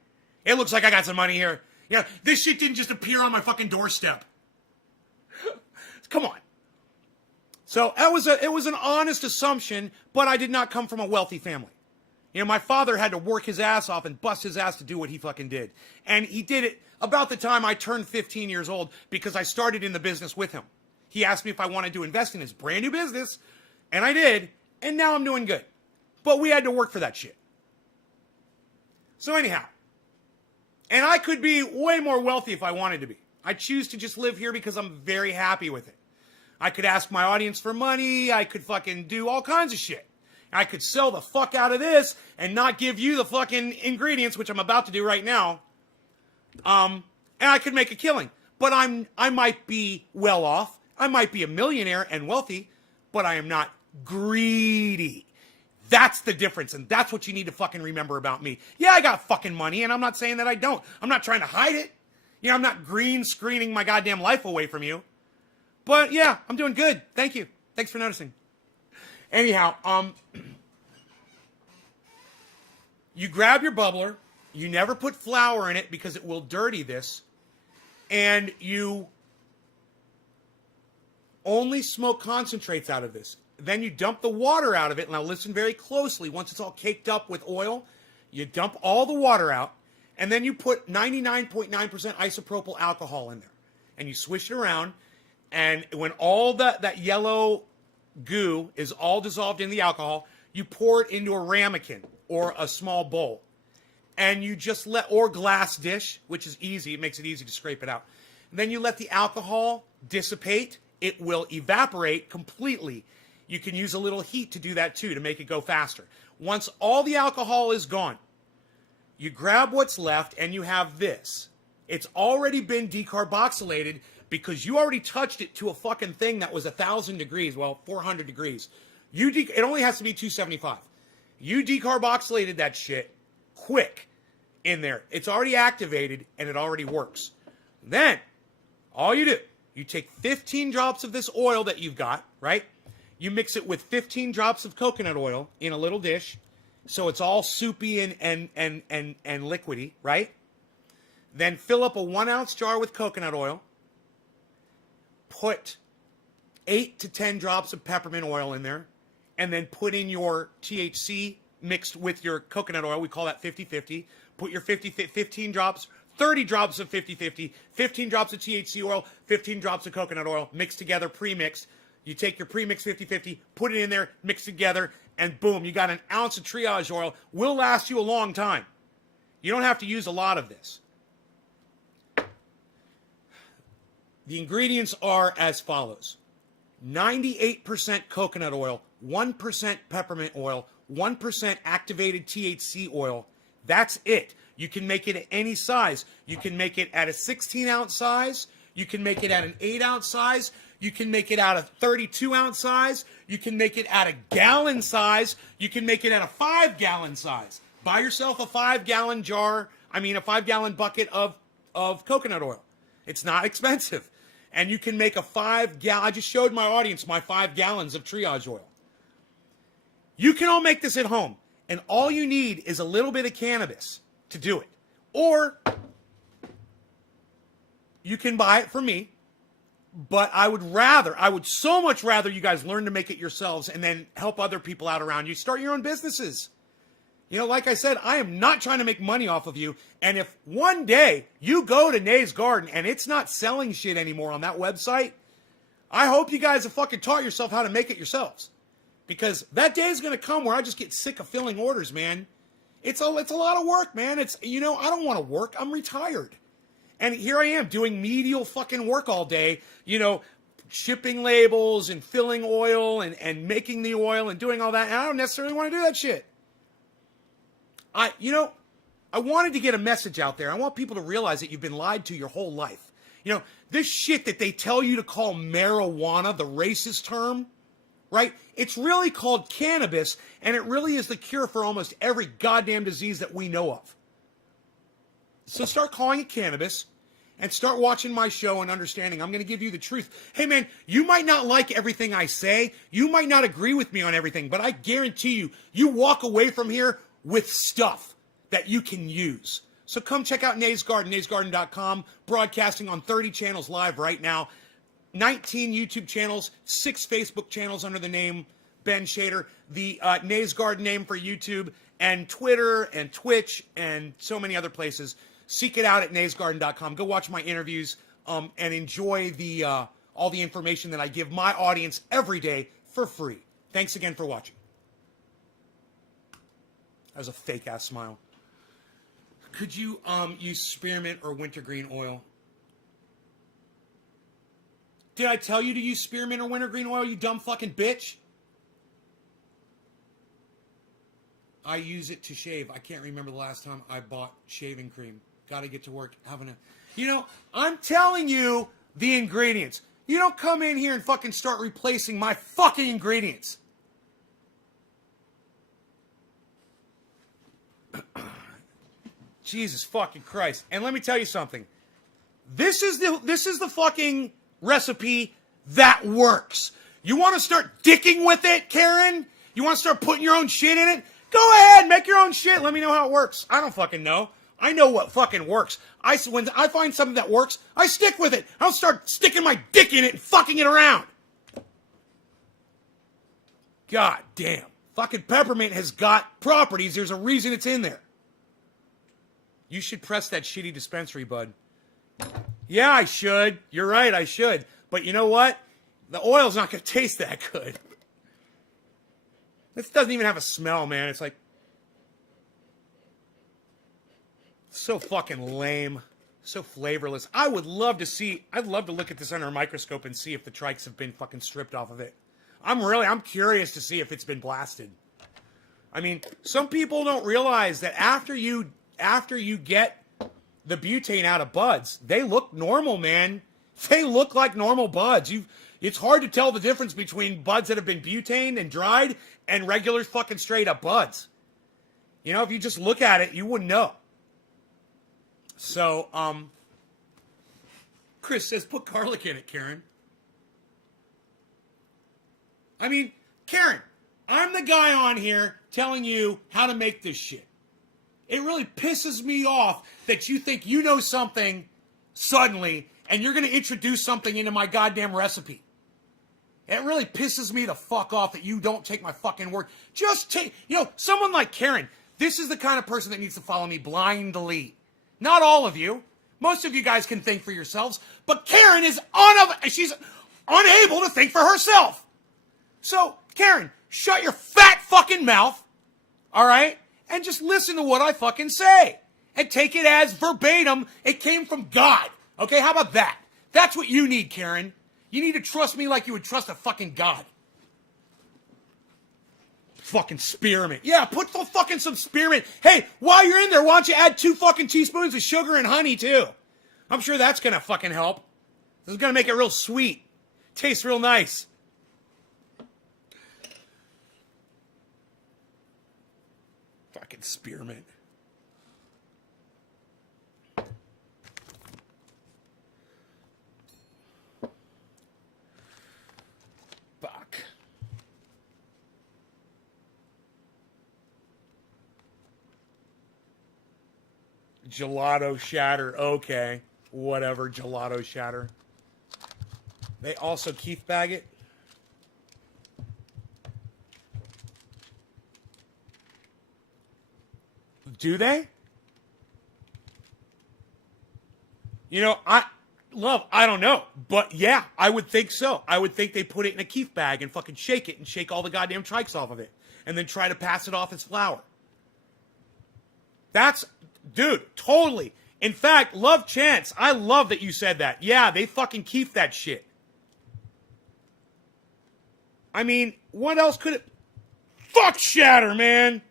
It looks like I got some money here. Yeah, this shit didn't just appear on my fucking doorstep. Come on. So it was an honest assumption, but I did not come from a wealthy family. You know, my father had to work his ass off and bust his ass to do what he fucking did. And he did it about the time I turned 15 years old because I started in the business with him. He asked me if I wanted to invest in his brand new business, and I did, and now I'm doing good. But we had to work for that shit. So anyhow, and I could be way more wealthy if I wanted to be. I choose to just live here because I'm very happy with it. I could ask my audience for money. I could fucking do all kinds of shit. I could sell the fuck out of this and not give you the fucking ingredients, which I'm about to do right now. And I could make a killing. But I might be well off. I might be a millionaire and wealthy, but I am not greedy. That's the difference, and that's what you need to fucking remember about me. Yeah, I got fucking money, and I'm not saying that I don't. I'm not trying to hide it. You know, I'm not green screening my goddamn life away from you. But yeah, I'm doing good. Thank you. Thanks for noticing. Anyhow, you grab your bubbler. You never put flour in it because it will dirty this. And you only smoke concentrates out of this. Then you dump the water out of it. Now listen very closely. Once it's all caked up with oil, you dump all the water out. And then you put 99.9% isopropyl alcohol in there. And you swish it around. And when all that yellow goo is all dissolved in the alcohol, you pour it into a ramekin or a small bowl. And you just or glass dish, which is easy. It makes it easy to scrape it out. And then you let the alcohol dissipate. It will evaporate completely. You can use a little heat to do that too, to make it go faster. Once all the alcohol is gone, you grab what's left and you have this. It's already been decarboxylated because you already touched it to a fucking thing that was 1,000 degrees, well, 400 degrees. It only has to be 275. You decarboxylated that shit quick in there. It's already activated and it already works. Then, all you do, you take 15 drops of this oil that you've got, right? You mix it with 15 drops of coconut oil in a little dish, so it's all soupy and liquidy, right? Then fill up a 1 ounce jar with coconut oil. Put 8 to 10 drops of peppermint oil in there, and then put in your THC mixed with your coconut oil. We call that 50-50. Put your 15 drops, 30 drops of 50-50, 15 drops of THC oil, 15 drops of coconut oil, mixed together, pre-mixed. You take your pre-mixed 50-50, put it in there, mix together, and boom, you got an ounce of triage oil. Will last you a long time. You don't have to use a lot of this. The ingredients are as follows. 98% coconut oil, 1% peppermint oil, 1% activated THC oil. That's it. You can make it at any size. You can make it at a 16-ounce size. You can make it at an 8-ounce size. You can make it at a 32-ounce size. You can make it at a gallon size. You can make it at a 5-gallon size. Buy yourself a 5-gallon a 5-gallon bucket of coconut oil. It's not expensive. And you can make a 5-gallon, I just showed my audience my 5 gallons of triage oil. You can all make this at home. And all you need is a little bit of cannabis to do it. Or you can buy it from me. But I would so much rather you guys learn to make it yourselves and then help other people out around you. Start your own businesses. You know, like I said, I am not trying to make money off of you. And if one day you go to Nay's Garden and it's not selling shit anymore on that website, I hope you guys have fucking taught yourself how to make it yourselves. Because that day is going to come where I just get sick of filling orders, man. It's a lot of work, man. It's, you know, I don't want to work. I'm retired. And here I am doing medial fucking work all day, you know, shipping labels and filling oil and making the oil and doing all that. And I don't necessarily want to do that shit. I wanted to get a message out there. I want people to realize that you've been lied to your whole life. You know, this shit that they tell you to call marijuana, the racist term, right? It's really called cannabis, and it really is the cure for almost every goddamn disease that we know of. So start calling it cannabis and start watching my show and understanding. I'm going to give you the truth. Hey, man, you might not like everything I say. You might not agree with me on everything, but I guarantee you, you walk away from here with stuff that you can use. So come check out Nay's Garden, naysgarden.com, broadcasting on 30 channels live right now, 19 YouTube channels, 6 Facebook channels under the name Ben Shader, the Nay's Garden name for YouTube, and Twitter and Twitch and so many other places. Seek it out at naysgarden.com. Go watch my interviews and enjoy the all the information that I give my audience every day for free. Thanks again for watching. That was a fake-ass smile. Could you use spearmint or wintergreen oil? Did I tell you to use spearmint or wintergreen oil, you dumb fucking bitch? I use it to shave. I can't remember the last time I bought shaving cream. Gotta get to work. You know, I'm telling you the ingredients. You don't come in here and fucking start replacing my fucking ingredients. Jesus fucking Christ. And let me tell you something. This is the fucking recipe that works. You want to start dicking with it, Karen? You want to start putting your own shit in it? Go ahead, make your own shit. Let me know how it works. I don't fucking know. I know what fucking works. When I find something that works, I stick with it. I don't start sticking my dick in it and fucking it around. God damn. Fucking peppermint has got properties. There's a reason it's in there. You should press that shitty dispensary, bud. Yeah, I should. You're right, I should. But you know what? The oil's not going to taste that good. This doesn't even have a smell, man. It's like... so fucking lame. So flavorless. I'd love to look at this under a microscope and see if the trikes have been fucking stripped off of it. I'm curious to see if it's been blasted. I mean, some people don't realize that after you get the butane out of buds, they look normal, man. They look like normal buds. It's hard to tell the difference between buds that have been butane and dried and regular fucking straight up buds. You know, if you just look at it, you wouldn't know. So, Chris says, put garlic in it, Karen. I mean, Karen, I'm the guy on here telling you how to make this shit. It really pisses me off that you think you know something suddenly and you're going to introduce something into my goddamn recipe. It really pisses me the fuck off that you don't take my fucking word. Just take, someone like Karen, this is the kind of person that needs to follow me blindly. Not all of you. Most of you guys can think for yourselves, but Karen is she's unable to think for herself. So, Karen, shut your fat fucking mouth, all right? And just listen to what I fucking say. And take it as verbatim. It came from God. Okay, how about that? That's what you need, Karen. You need to trust me like you would trust a fucking God. Fucking spearmint. Yeah, put some spearmint. Hey, while you're in there, why don't you add 2 fucking teaspoons of sugar and honey, too? I'm sure that's gonna fucking help. This is gonna make it real sweet. Tastes real nice. Fucking spearmint. Fuck. Gelato shatter. Okay. Whatever. Gelato shatter. They also Keith bag it. Do they? You know, I don't know. But yeah, I would think so. I would think they put it in a keef bag and fucking shake it and shake all the goddamn trikes off of it. And then try to pass it off as flour. That's, dude, totally. In fact, Love Chance, I love that you said that. Yeah, they fucking keef that shit. I mean, what else could it... Fuck shatter, man!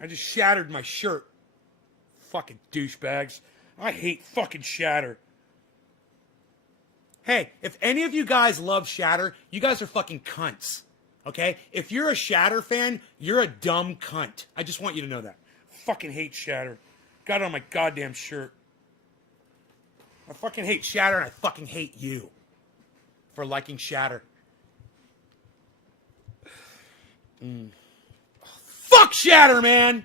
I just shattered my shirt. Fucking douchebags. I hate fucking shatter. Hey, if any of you guys love shatter, you guys are fucking cunts. Okay? If you're a shatter fan, you're a dumb cunt. I just want you to know that. Fucking hate shatter. Got it on my goddamn shirt. I fucking hate shatter and I fucking hate you for liking shatter. Fuck shatter, man!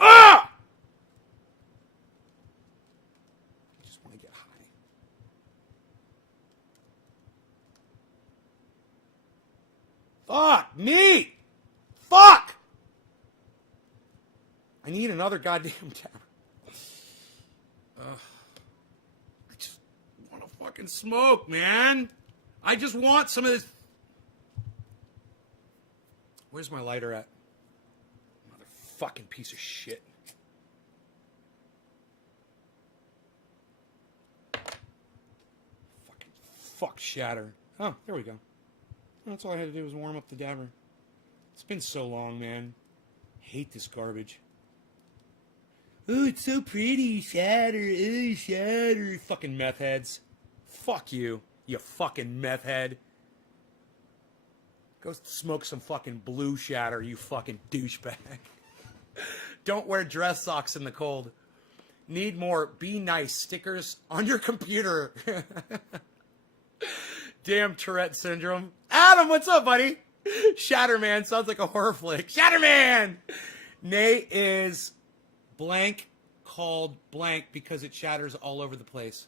Ah! I just want to get high. Fuck me! Fuck! I need another goddamn camera. I just want to fucking smoke, man. I just want some of this. Where's my lighter at? Motherfucking piece of shit. Fucking fuck shatter. Oh, there we go. That's all I had to do was warm up the dabber. It's been so long, man. Hate this garbage. Oh, it's so pretty. Shatter. Oh, shatter. Fucking meth heads. Fuck you, you fucking meth head. Go smoke some fucking blue shatter, you fucking douchebag. Don't wear dress socks in the cold. Need more be nice stickers on your computer. Damn Tourette syndrome. Adam, what's up, buddy? Shatterman sounds like a horror flick. Shatterman! Nay is blank called blank because it shatters all over the place.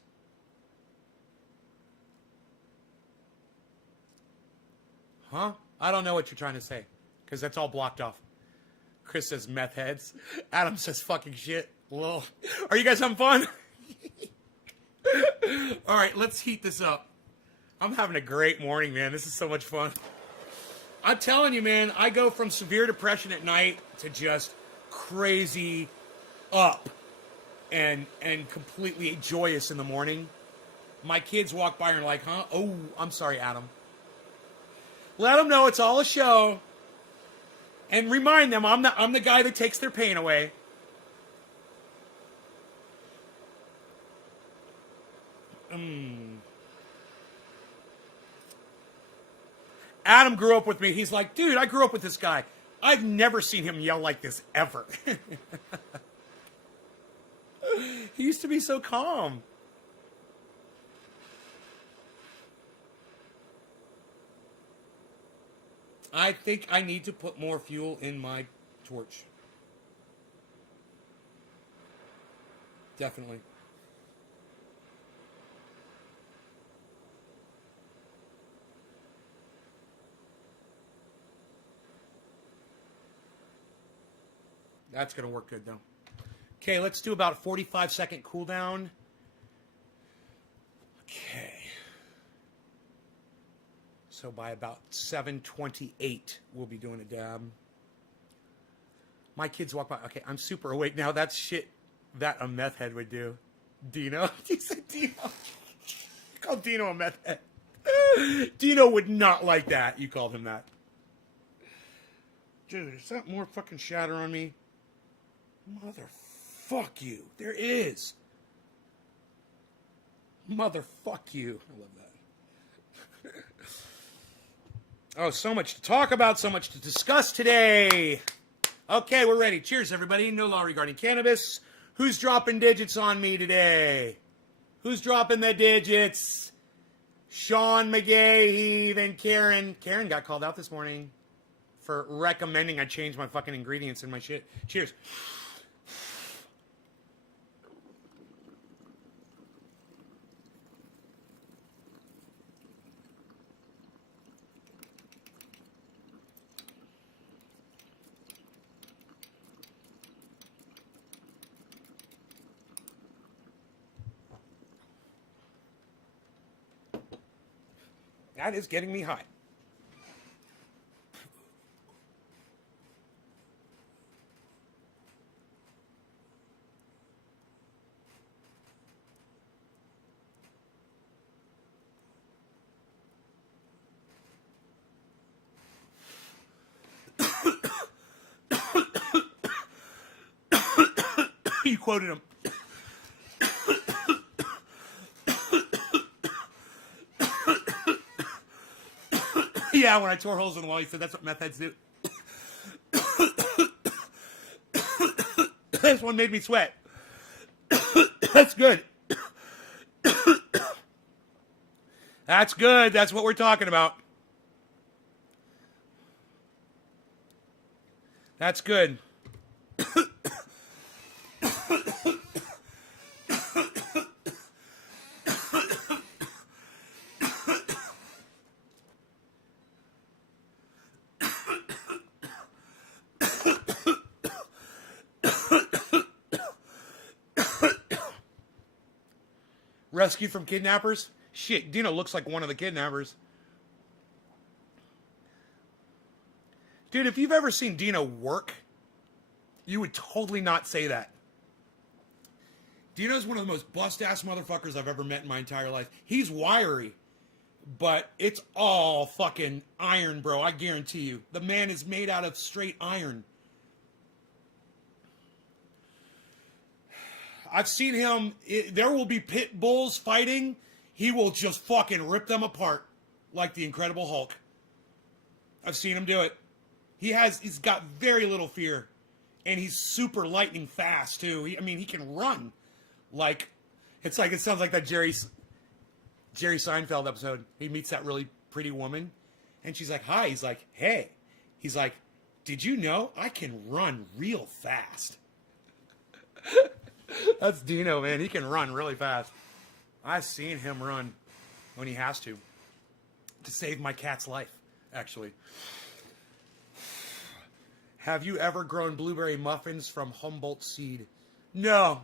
Huh? I don't know what you're trying to say, because that's all blocked off. Chris says meth heads. Adam says fucking shit. Lol. Are you guys having fun? All right, let's heat this up. I'm having a great morning, man. This is so much fun. I'm telling you, man, I go from severe depression at night to just crazy up and completely joyous in the morning. My kids walk by and are like, huh? Oh, I'm sorry, Adam. Let them know it's all a show. And remind them I'm the guy that takes their pain away. Adam grew up with me. He's like, dude, I grew up with this guy. I've never seen him yell like this ever. He used to be so calm. I think I need to put more fuel in my torch. Definitely. That's going to work good, though. Okay, let's do about a 45-second cooldown. Okay. So by about 7:28, we'll be doing a dab. My kids walk by. Okay, I'm super awake now. That's shit that a meth head would do. Dino? You said Dino. You called Dino a meth head. Dino would not like that. You called him that. Dude, is that more fucking shatter on me? Motherfuck you. There is. Motherfuck you. I love that. Oh, so much to talk about, so much to discuss today. Okay, we're ready. Cheers, everybody. No law regarding cannabis. Who's dropping digits on me today? Who's dropping the digits? Sean McGahee, then Karen. Karen got called out this morning for recommending I change my fucking ingredients in my shit. Cheers. That is getting me hot. You quoted him. Yeah, when I tore holes in the wall, he said that's what meth heads do. This one made me sweat. That's good. That's good. That's what we're talking about. That's good. Rescued from kidnappers? Shit, Dino looks like one of the kidnappers. Dude, if you've ever seen Dino work, you would totally not say that. Dino's one of the most bust-ass motherfuckers I've ever met in my entire life. He's wiry, but it's all fucking iron, bro. I guarantee you. The man is made out of straight iron. I've seen him, there will be pit bulls fighting. He will just fucking rip them apart like the Incredible Hulk. I've seen him do it. He's got very little fear. And he's super lightning fast, too. He can run. It sounds like that Jerry Seinfeld episode. He meets that really pretty woman. And she's like, hi. He's like, hey. He's like, did you know I can run real fast? That's Dino, man. He can run really fast. I've seen him run when he has to save my cat's life, actually. Have you ever grown blueberry muffins from Humboldt seed? No.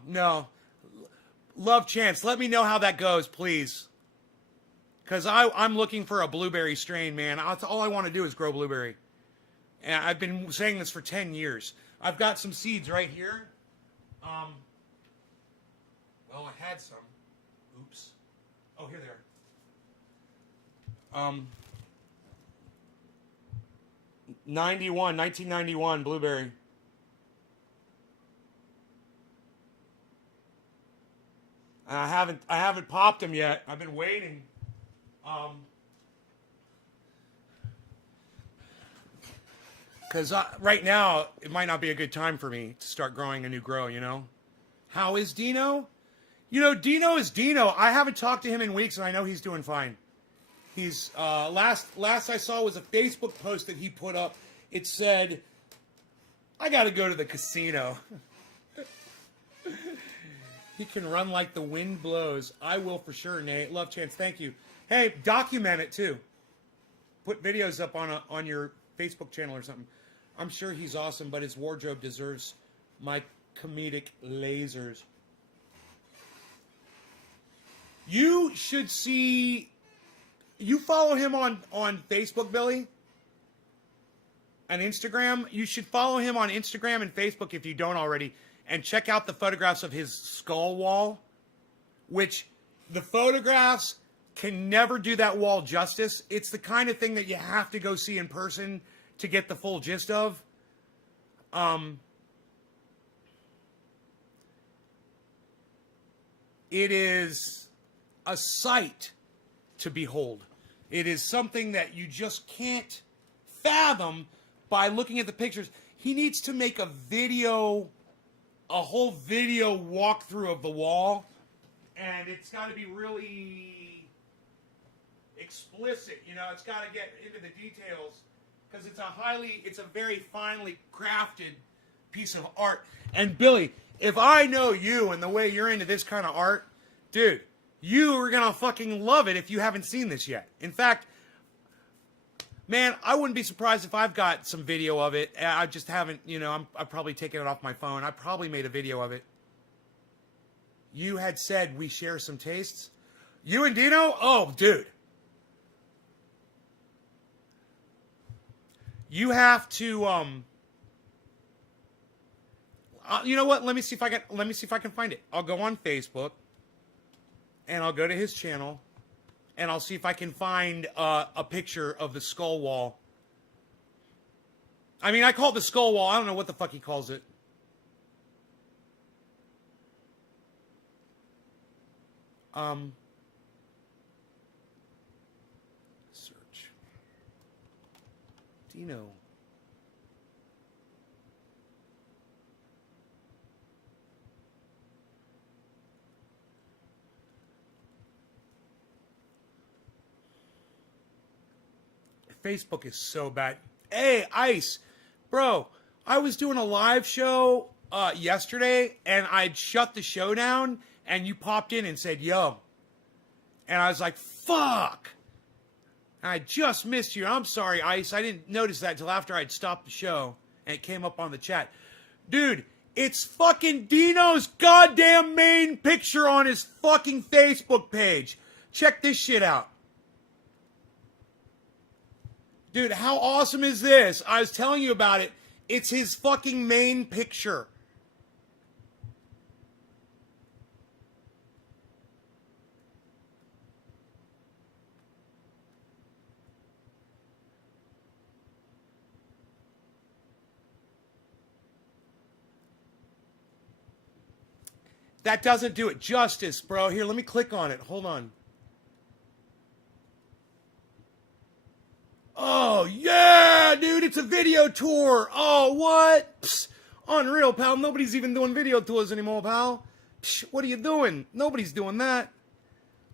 Love Chance, let me know how that goes, please. Because I'm looking for a blueberry strain, man. That's all I want to do is grow blueberry. And I've been saying this for 10 years. I've got some seeds right here. Well, I had some. Oops. Oh, here they are. 1991 blueberry. And I haven't popped them yet. I've been waiting. Because right now, it might not be a good time for me to start growing a new grow, you know? How is Dino? You know, Dino is Dino. I haven't talked to him in weeks, and I know he's doing fine. He's, last I saw was a Facebook post that he put up. It said, I gotta go to the casino. He can run like the wind blows. I will for sure, Nate. Love Chance, thank you. Hey, document it too. Put videos up on your Facebook channel or something. I'm sure he's awesome, but his wardrobe deserves my comedic lasers. You should see... You follow him on Facebook, Billy? And Instagram? You should follow him on Instagram and Facebook if you don't already. And check out the photographs of his skull wall. Which, the photographs can never do that wall justice. It's the kind of thing that you have to go see in person to get the full gist of. It is a sight to behold. It is something that you just can't fathom by looking at the pictures. He needs to make a whole video walkthrough of the wall, and it's got to be really explicit, you know. It's got to get into the details because it's a very finely crafted piece of art. And Billy, if I know you and the way you're into this kind of art, dude, you are going to fucking love it if you haven't seen this yet. In fact, man, I wouldn't be surprised if I've got some video of it. I just haven't, you know, I've probably taken it off my phone. I probably made a video of it. You had said we share some tastes. You and Dino? Oh, dude. You have to you know what? Let me see if I can find it. I'll go on Facebook and I'll go to his channel and I'll see if I can find a picture of the skull wall. I mean, I call it the skull wall. I don't know what the fuck he calls it. Search. Dino. Facebook is so bad. Hey, Ice. Bro, I was doing a live show yesterday, and I'd shut the show down, and you popped in and said, yo. And I was like, fuck. I just missed you. I'm sorry, Ice. I didn't notice that until after I'd stopped the show, and it came up on the chat. Dude, it's fucking Dino's goddamn main picture on his fucking Facebook page. Check this shit out. Dude, how awesome is this? I was telling you about it. It's his fucking main picture. That doesn't do it justice, bro. Here, let me click on it. Hold on. Oh, yeah, dude, it's a video tour. Oh, what? Psst, unreal, pal. Nobody's even doing video tours anymore, pal. Psst, what are you doing? Nobody's doing that.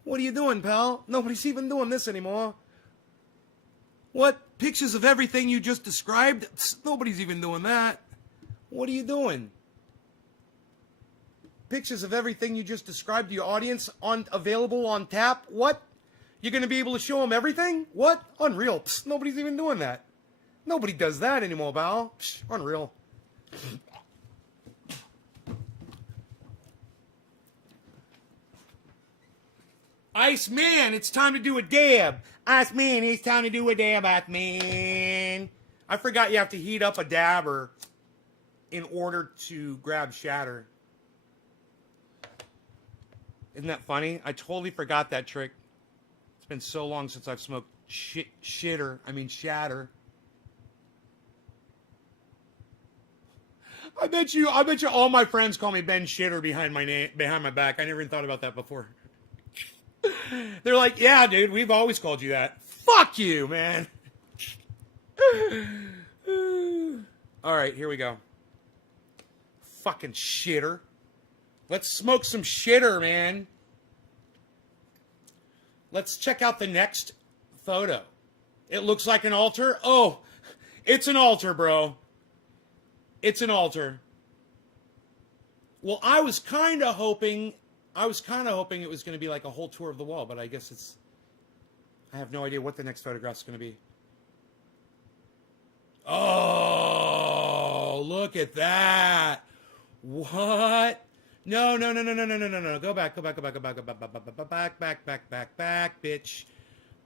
What are you doing, pal? Nobody's even doing this anymore. What? Pictures of everything you just described? Psst, nobody's even doing that. What are you doing? Pictures of everything you just described to your audience available on tap? What? You're going to be able to show them everything? What? Unreal. Psst, nobody's even doing that. Nobody does that anymore, pal. Psst, unreal. Ice Man, it's time to do a dab. Ice Man, it's time to do a dab, Ice Man. I forgot you have to heat up a dabber in order to grab shatter. Isn't that funny? I totally forgot that trick. It's been so long since I've smoked shatter. I bet you all my friends call me Ben Shitter behind my back. I never even thought about that before. They're like, yeah, dude, we've always called you that. Fuck you, man. All right, here we go. Fucking shitter. Let's smoke some shitter, man. Let's check out the next photo. It looks like an altar. Oh, it's an altar, bro. It's an altar. Well, I was kind of hoping it was going to be like a whole tour of the wall, but I guess it's... I have no idea what the next photograph's going to be. Oh, look at that. What? No. Go back, bitch.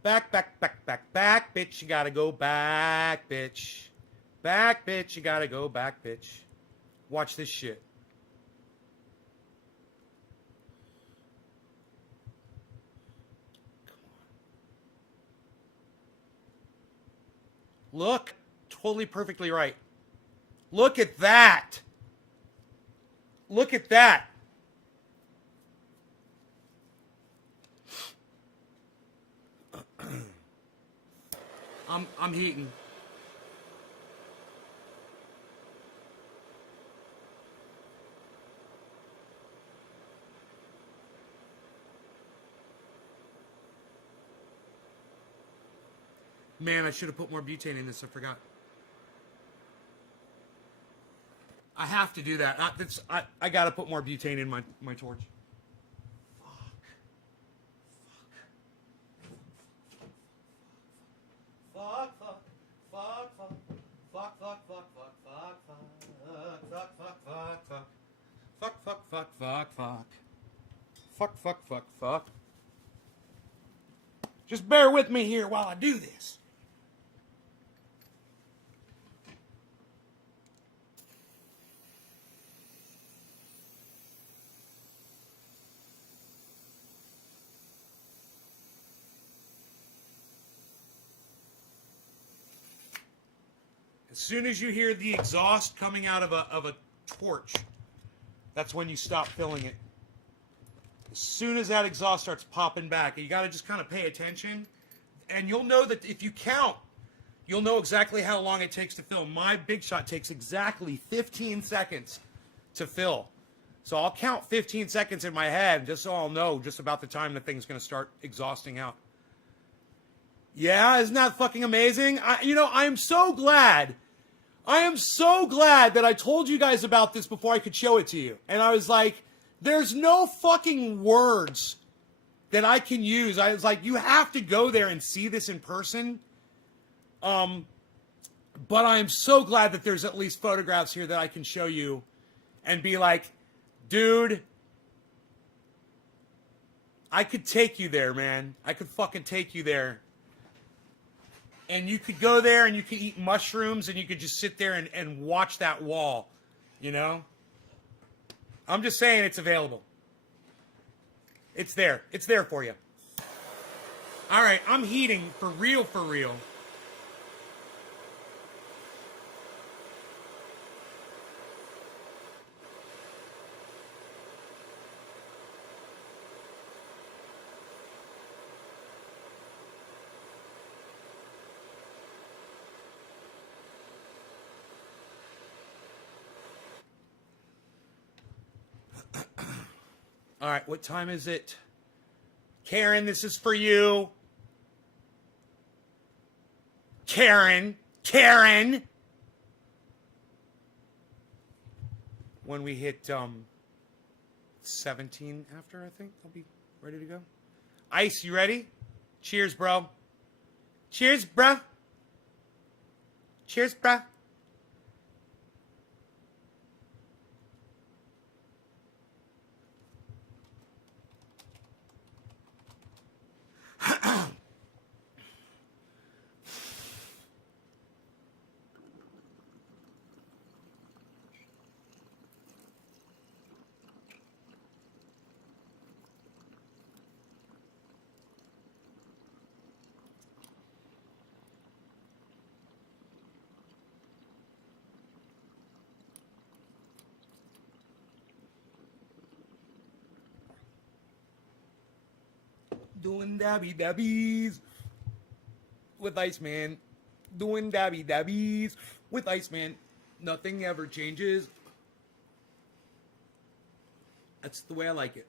Back, bitch. You gotta go back, bitch. Back, bitch. You gotta go back, bitch. Watch this shit. Look, totally perfectly right. Look at that. Look at that. I'm heating. Man, I should have put more butane in this. I forgot. I have to do that. I got to put more butane in my torch. Fuck. Just bear with me here while I do this. As soon as you hear the exhaust coming out of a torch, that's when you stop filling it. As soon as that exhaust starts popping back, you got to just kind of pay attention. And you'll know that if you count, you'll know exactly how long it takes to fill. My Big Shot takes exactly 15 seconds to fill. So I'll count 15 seconds in my head just so I'll know just about the time the thing's going to start exhausting out. Yeah, isn't that fucking amazing? I'm so glad. I am so glad that I told you guys about this before I could show it to you. And I was like, there's no fucking words that I can use. I was like, you have to go there and see this in person. But I am so glad that there's at least photographs here that I can show you and be like, dude, I could take you there, man. I could fucking take you there. And you could go there and you could eat mushrooms and you could just sit there and watch that wall, you know? I'm just saying it's available. It's there. It's there for you. All right, I'm heating for real, for real. All right, what time is it? Karen, this is for you. Karen. When we hit 17 after, I think, I'll be ready to go. Ice, you ready? Cheers, bro. Cheers, bro. Cheers, bro. Doing dabby dabbies with Iceman. Doing dabby dabbies with Iceman. Nothing ever changes. That's the way I like it.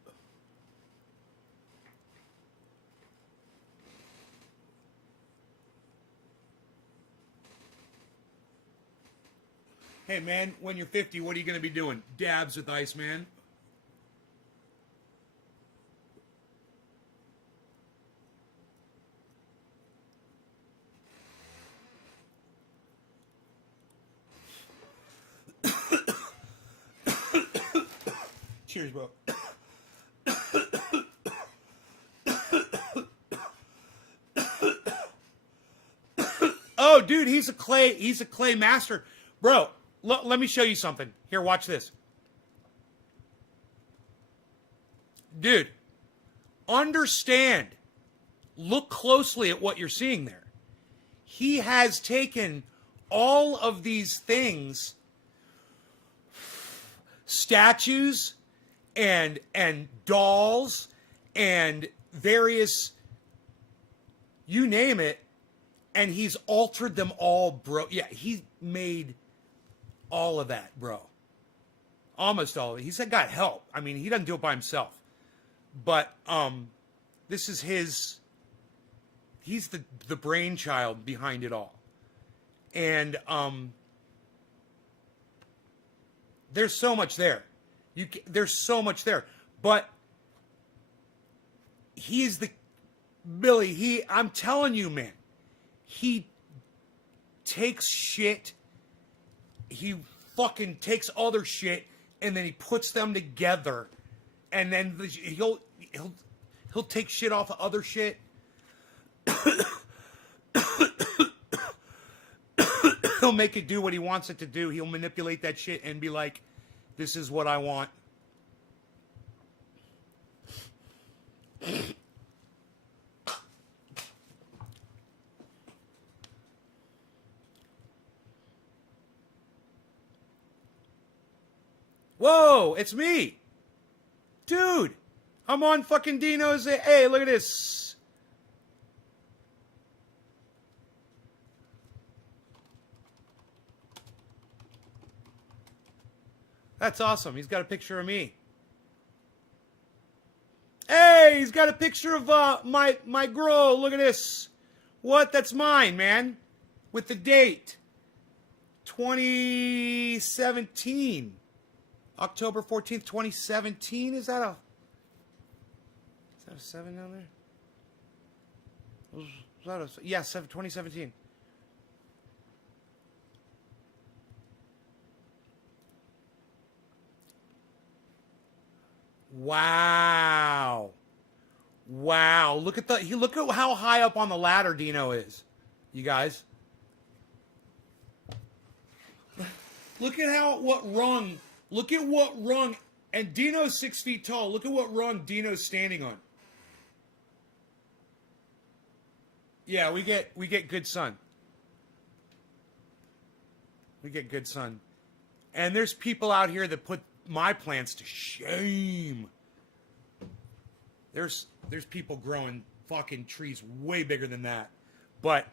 Hey man, when you're 50, what are you going to be doing? Dabs with Iceman. Cheers, bro. Oh, dude, he's a clay master. Bro, let me show you something. Here, watch this. Dude, understand. Look closely at what you're seeing there. He has taken all of these things, statues and dolls and various, you name it, and he's altered them all, bro. Yeah, he made all of that, bro. Almost all of it. He's got help. I mean, he doesn't do it by himself. But this is he's the brainchild behind it all. And there's so much there. There's so much there. But he's Billy, I'm telling you, man, he takes shit, he fucking takes other shit, and then he puts them together, and then he'll take shit off of other shit. He'll make it do what he wants it to do. He'll manipulate that shit and be like, this is what I want. Whoa, it's me. Dude, I'm on fucking Dino's. Hey, look at this. That's awesome. He's got a picture of me. Hey, he's got a picture of my grow. Look at this. What? That's mine, man. With the date. 2017. October 14th, 2017. Is that a 7 down there? Is that a, yeah, 2017. Wow. Wow. Look at how high up on the ladder Dino is. You guys. Look at what rung. Look at what rung. And Dino's 6 feet tall. Look at what rung Dino's standing on. Yeah, we get good sun. We get good sun. And there's people out here that put my plants to shame. There's people growing fucking trees way bigger than that. But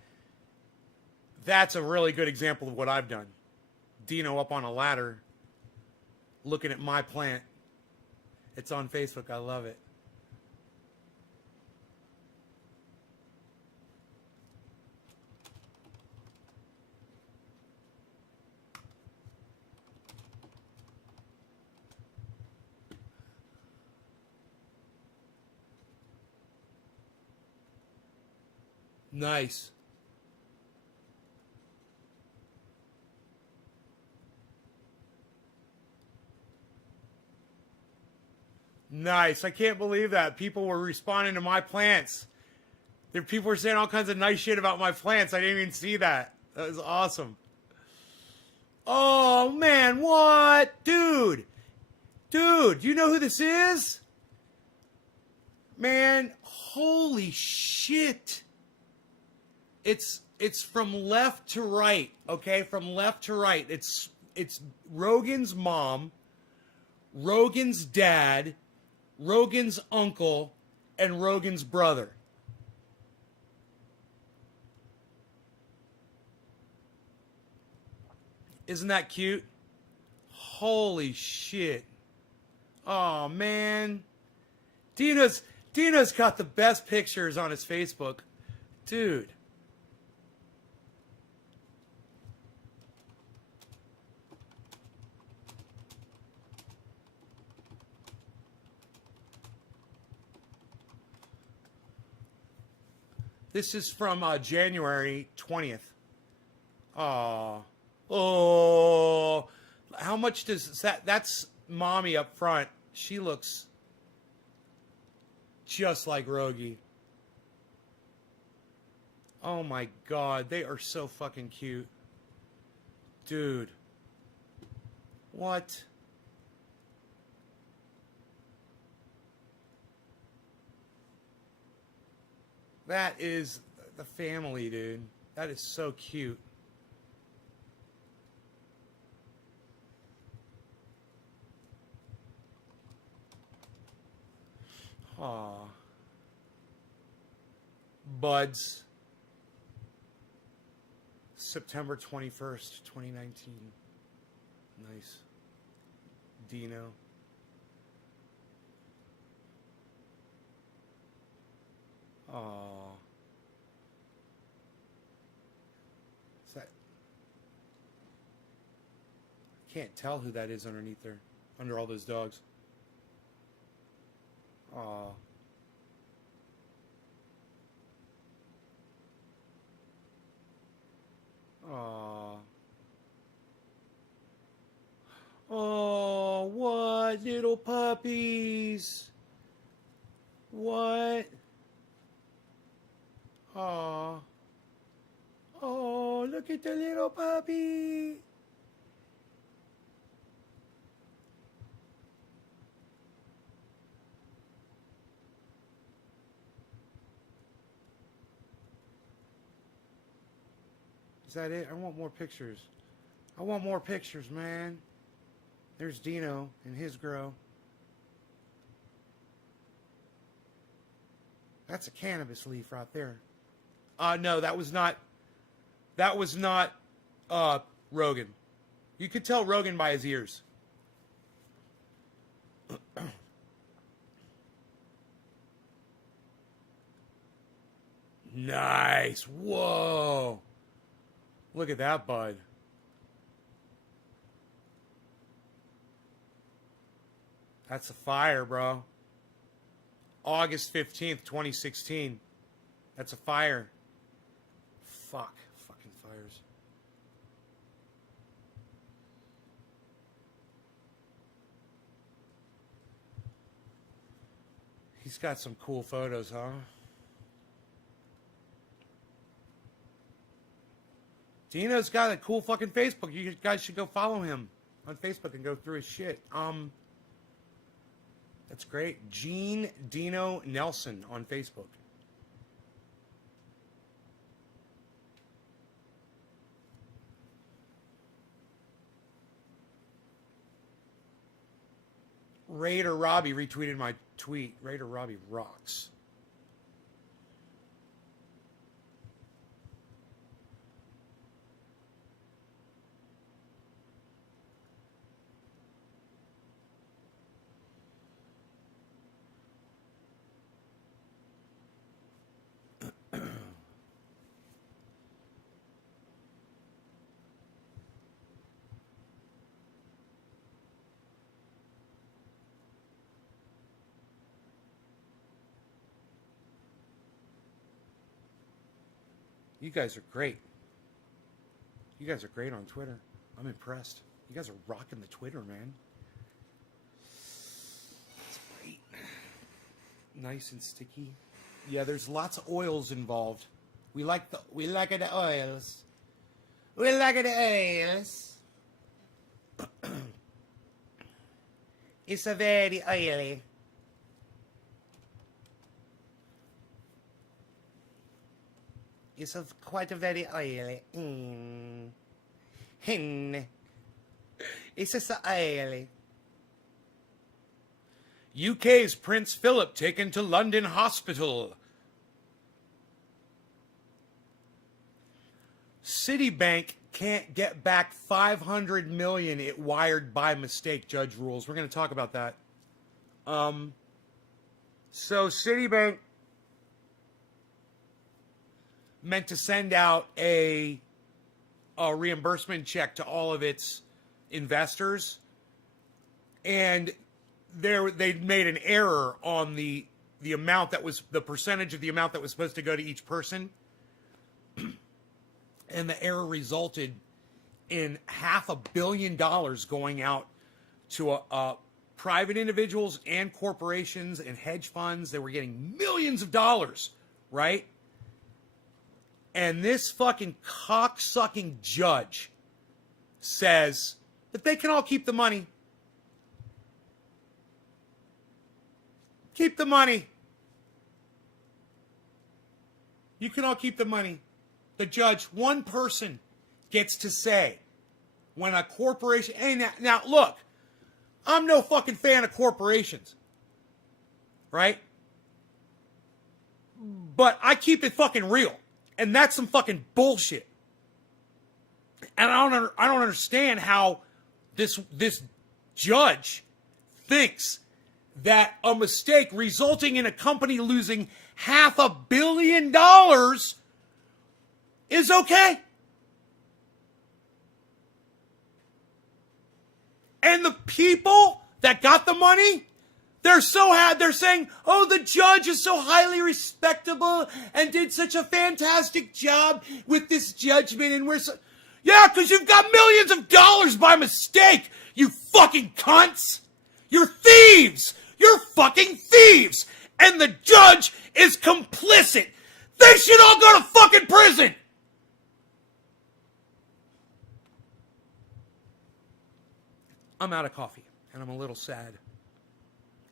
that's a really good example of what I've done. Dino up on a ladder looking at my plant. It's on Facebook. I love it. Nice. Nice. I can't believe that. People were responding to my plants. People were saying all kinds of nice shit about my plants. I didn't even see that. That was awesome. Oh, man. What? Dude. Dude, do you know who this is? Man, holy shit. It's from left to right, okay? From left to right. It's Rogan's mom, Rogan's dad, Rogan's uncle, and Rogan's brother. Isn't that cute? Holy shit. Oh, man. Dino's got the best pictures on his Facebook. Dude. This is from January 20th. Oh. Oh. How much does that... That's mommy up front. She looks just like Rogie. Oh my God. They are so fucking cute. Dude. What? That is the family, dude. That is so cute. Aw. Buds. September 21st, 2019. Nice. Dino. Aw. Is that... I can't tell who that is underneath there. Under all those dogs. Aw. Aw. Oh, what? Little puppies. What? Aw. Oh, look at the little puppy. Is that it? I want more pictures. I want more pictures, man. There's Dino and his grow. That's a cannabis leaf right there. No, that was not Rogan. You could tell Rogan by his ears. Nice. Whoa. Look at that bud. That's a fire, bro. August 15th, 2016. That's a fire. Fuck. Fucking fires. He's got some cool photos, huh? Dino's got a cool fucking Facebook. You guys should go follow him on Facebook and go through his shit. That's great. Gene Dino Nelson on Facebook. Raider Robbie retweeted my tweet. Raider Robbie rocks. You guys are great. You guys are great on Twitter. I'm impressed. You guys are rocking the Twitter, man. That's great. Nice and sticky. Yeah, there's lots of oils involved. We like the oils. We like the oils. It's a very oily. It's quite a very oily. It's just oily. UK's Prince Philip taken to London hospital. Citibank can't get back $500 million it wired by mistake, judge rules. We're going to talk about that. So Citibank meant to send out a reimbursement check to all of its investors, and they'd made an error on the amount that was the percentage of the amount that was supposed to go to each person, and the error resulted in $500 million going out to private individuals and corporations and hedge funds. They were getting millions of dollars, right? And this fucking cocksucking judge says that they can all keep the money. Keep the money. You can all keep the money. The judge, one person, gets to say when a corporation... Hey, now look, I'm no fucking fan of corporations. Right? But I keep it fucking real. And that's some fucking bullshit. And I don't understand how this judge thinks that a mistake resulting in a company losing $500 million is okay. And the people that got the money, they're saying, oh, the judge is so highly respectable and did such a fantastic job with this judgment. And yeah, because you've got millions of dollars by mistake, you fucking cunts. You're thieves. You're fucking thieves. And the judge is complicit. They should all go to fucking prison. I'm out of coffee, and I'm a little sad.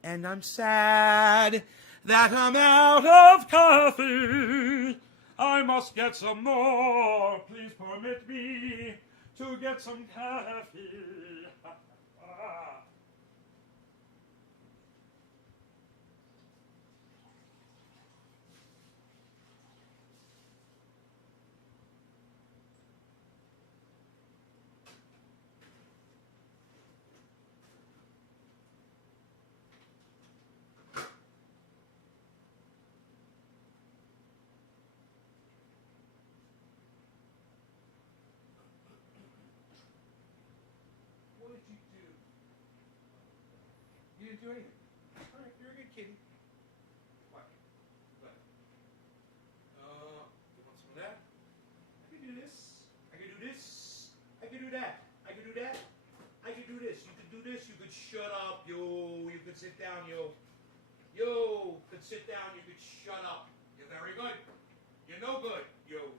And I'm sad that I'm out of coffee. I must get some more. Please permit me to get some coffee. What did you do? You didn't do anything. All right, you're a good kitty. What? What? You want some of that? I can do this. I can do this. I can do that. I can do that. I can do this. You could do this. You could shut up, yo. You could sit down, yo. Yo, could sit down. You could shut up. You're very good. You're no good, yo.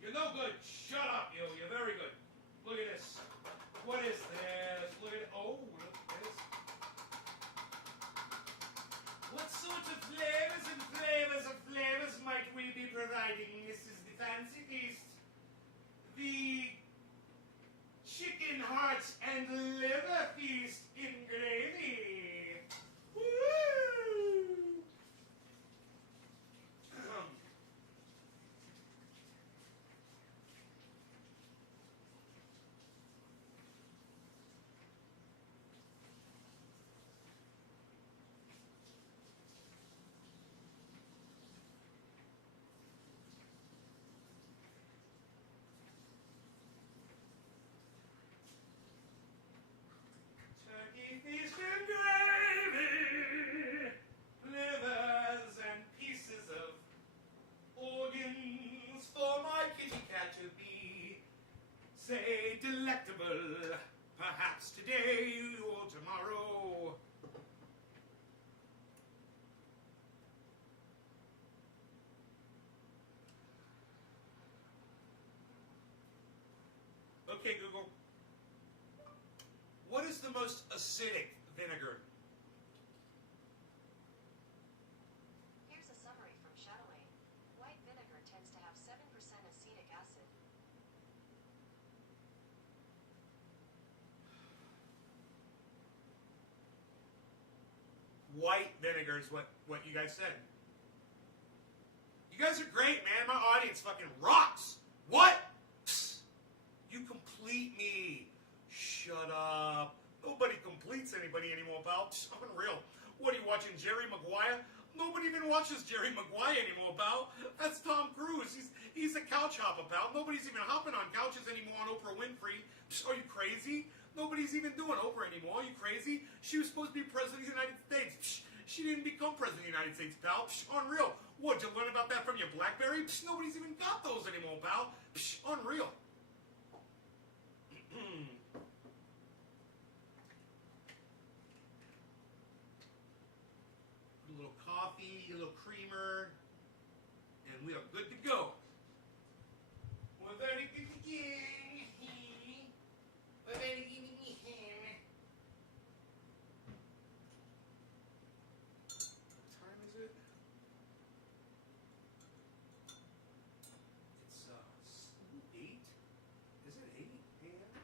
You're no good. Shut up, yo. You're very good. Look at this. What is this? Look at it. Oh, look at this. What sort of flavors might we be providing? This is the fancy feast. The chicken hearts and liver feast in gravy. Woo! Turkey feast and gravy, livers and pieces of organs for my kitty cat to be, say, delectable, perhaps today or tomorrow. Okay, Google. What is the most acidic vinegar? Here's a summary from Shadowing. White vinegar tends to have 7% acetic acid. White vinegar is what you guys said. You guys are great, man. My audience fucking rocks. What? Psst. You complete me. Shut up. Nobody completes anybody anymore, pal. Psst, unreal. What are you watching, Jerry Maguire? Nobody even watches Jerry Maguire anymore, pal. That's Tom Cruise. He's a couch hopper, pal. Nobody's even hopping on couches anymore on Oprah Winfrey. Psst, are you crazy? Nobody's even doing Oprah anymore. Are you crazy? She was supposed to be president of the United States. Psst, she didn't become president of the United States, pal. Psst, unreal. What, did you learn about that from your BlackBerry? Psst, nobody's even got those anymore, pal. Psst, unreal. A little coffee, a little creamer, and we are good to go. We're very good to go. We're very good to go. What time is it? It's 8. Is it 8 a.m.?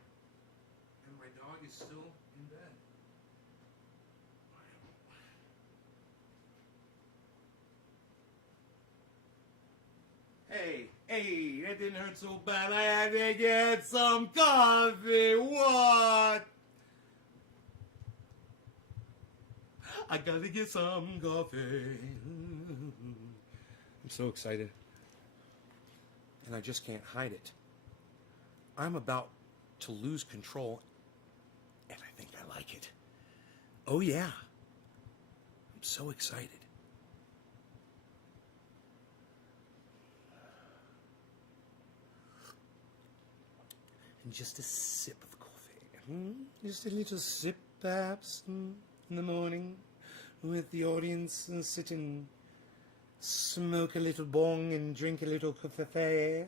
And my dog is still in bed. Hey, that didn't hurt so bad. I had to get some coffee. What? I gotta get some coffee. I'm so excited. And I just can't hide it. I'm about to lose control, and I think I like it. Oh, yeah. I'm so excited. And just a sip of coffee. Just a little sip, perhaps, in the morning, with the audience, and sit and smoke a little bong and drink a little coffee.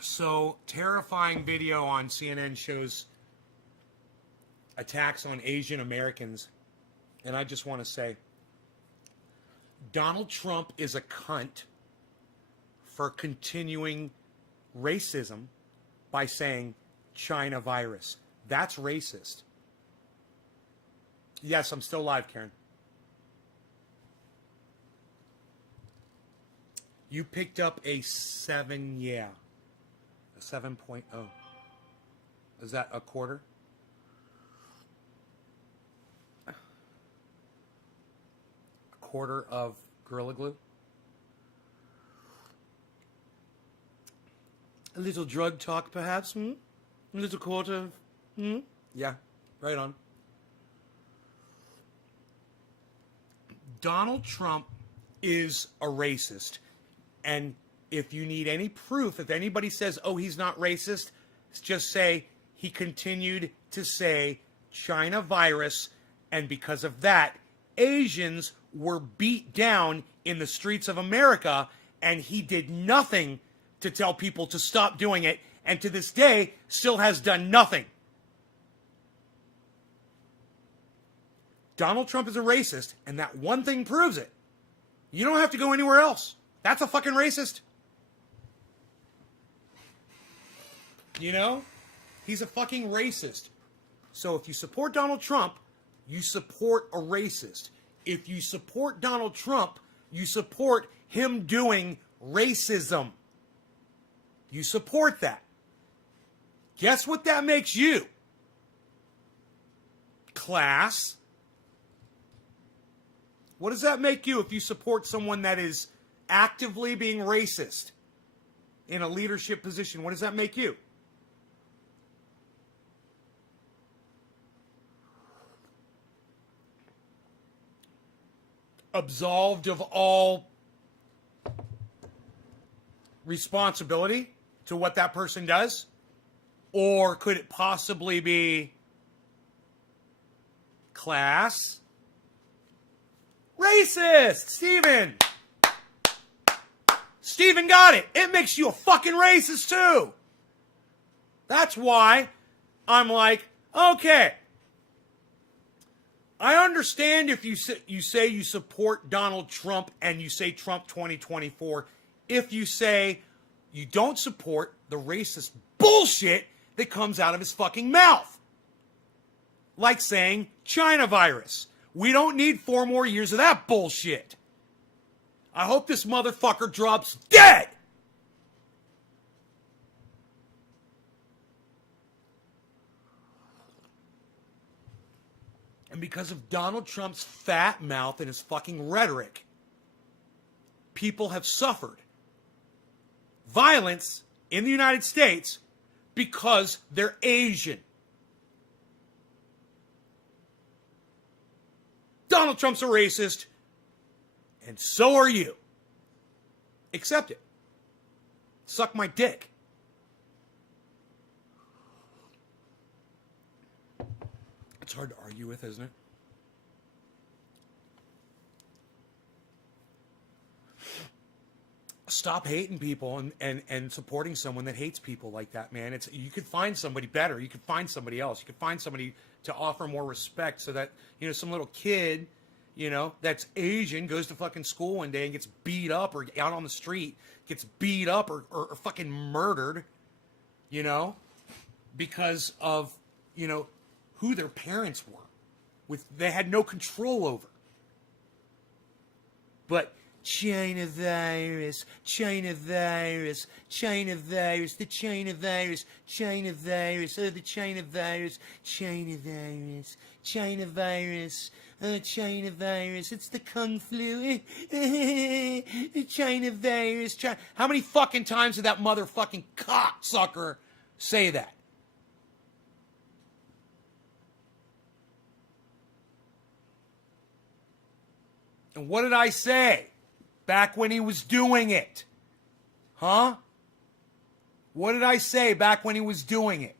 So, terrifying video on CNN shows attacks on Asian Americans. And I just want to say, Donald Trump is a cunt for continuing racism by saying China virus. That's racist. Yes, I'm still live, Karen. You picked up a 7, yeah. A 7.0. Is that a quarter? A quarter of Gorilla Glue? A little drug talk, perhaps? A little quarter? Yeah, right on. Donald Trump is a racist. And if you need any proof, if anybody says, oh, he's not racist, just say he continued to say China virus, and because of that, Asians were beat down in the streets of America, and he did nothing to tell people to stop doing it, and to this day still has done nothing. Donald Trump is a racist, and that one thing proves it. You don't have to go anywhere else. That's a fucking racist. You know? He's a fucking racist. So if you support Donald Trump, you support a racist. If you support Donald Trump, you support him doing racism. You support that. Guess what that makes you? Class. What does that make you if you support someone that is actively being racist in a leadership position? What does that make you? Absolved of all responsibility to what that person does? Or could it possibly be class? Racist! Steven got it. It makes you a fucking racist too. That's why I'm like, okay, I understand if you say you support Donald Trump and you say Trump 2024. If you say you don't support the racist bullshit that comes out of his fucking mouth. Like saying China virus. We don't need 4 more years of that bullshit. I hope this motherfucker drops dead. And because of Donald Trump's fat mouth and his fucking rhetoric, people have suffered violence in the United States because they're Asian. Donald Trump's a racist, and so are you. Accept it. Suck my dick. It's hard to argue with, isn't it? Stop hating people and supporting someone that hates people like that, man. You could find somebody better. You could find somebody else. You could find somebody to offer more respect so that, some little kid, that's Asian goes to fucking school one day and gets beat up or out on the street, gets beat up or fucking murdered, because of, who their parents were. They had no control over. But China virus, China virus, China virus, the China virus, China virus, oh, the China virus, China virus, China virus, oh, China virus, it's the Kung flu, the China virus, China. How many fucking times did that motherfucking cocksucker say that? And what did I say back when he was doing it? Huh? What did I say back when he was doing it?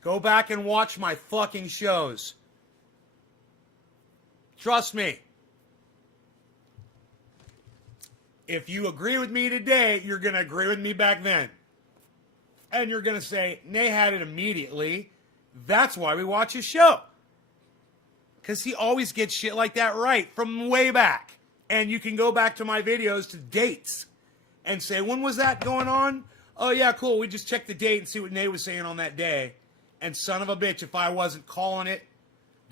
Go back and watch my fucking shows. Trust me. If you agree with me today, you're going to agree with me back then. And you're going to say, Nay had it immediately. That's why we watch his show. Because he always gets shit like that right from way back. And you can go back to my videos to dates. and say, when was that going on? Oh, yeah, cool. We just checked the date and see what Nate was saying on that day. And son of a bitch, if I wasn't calling it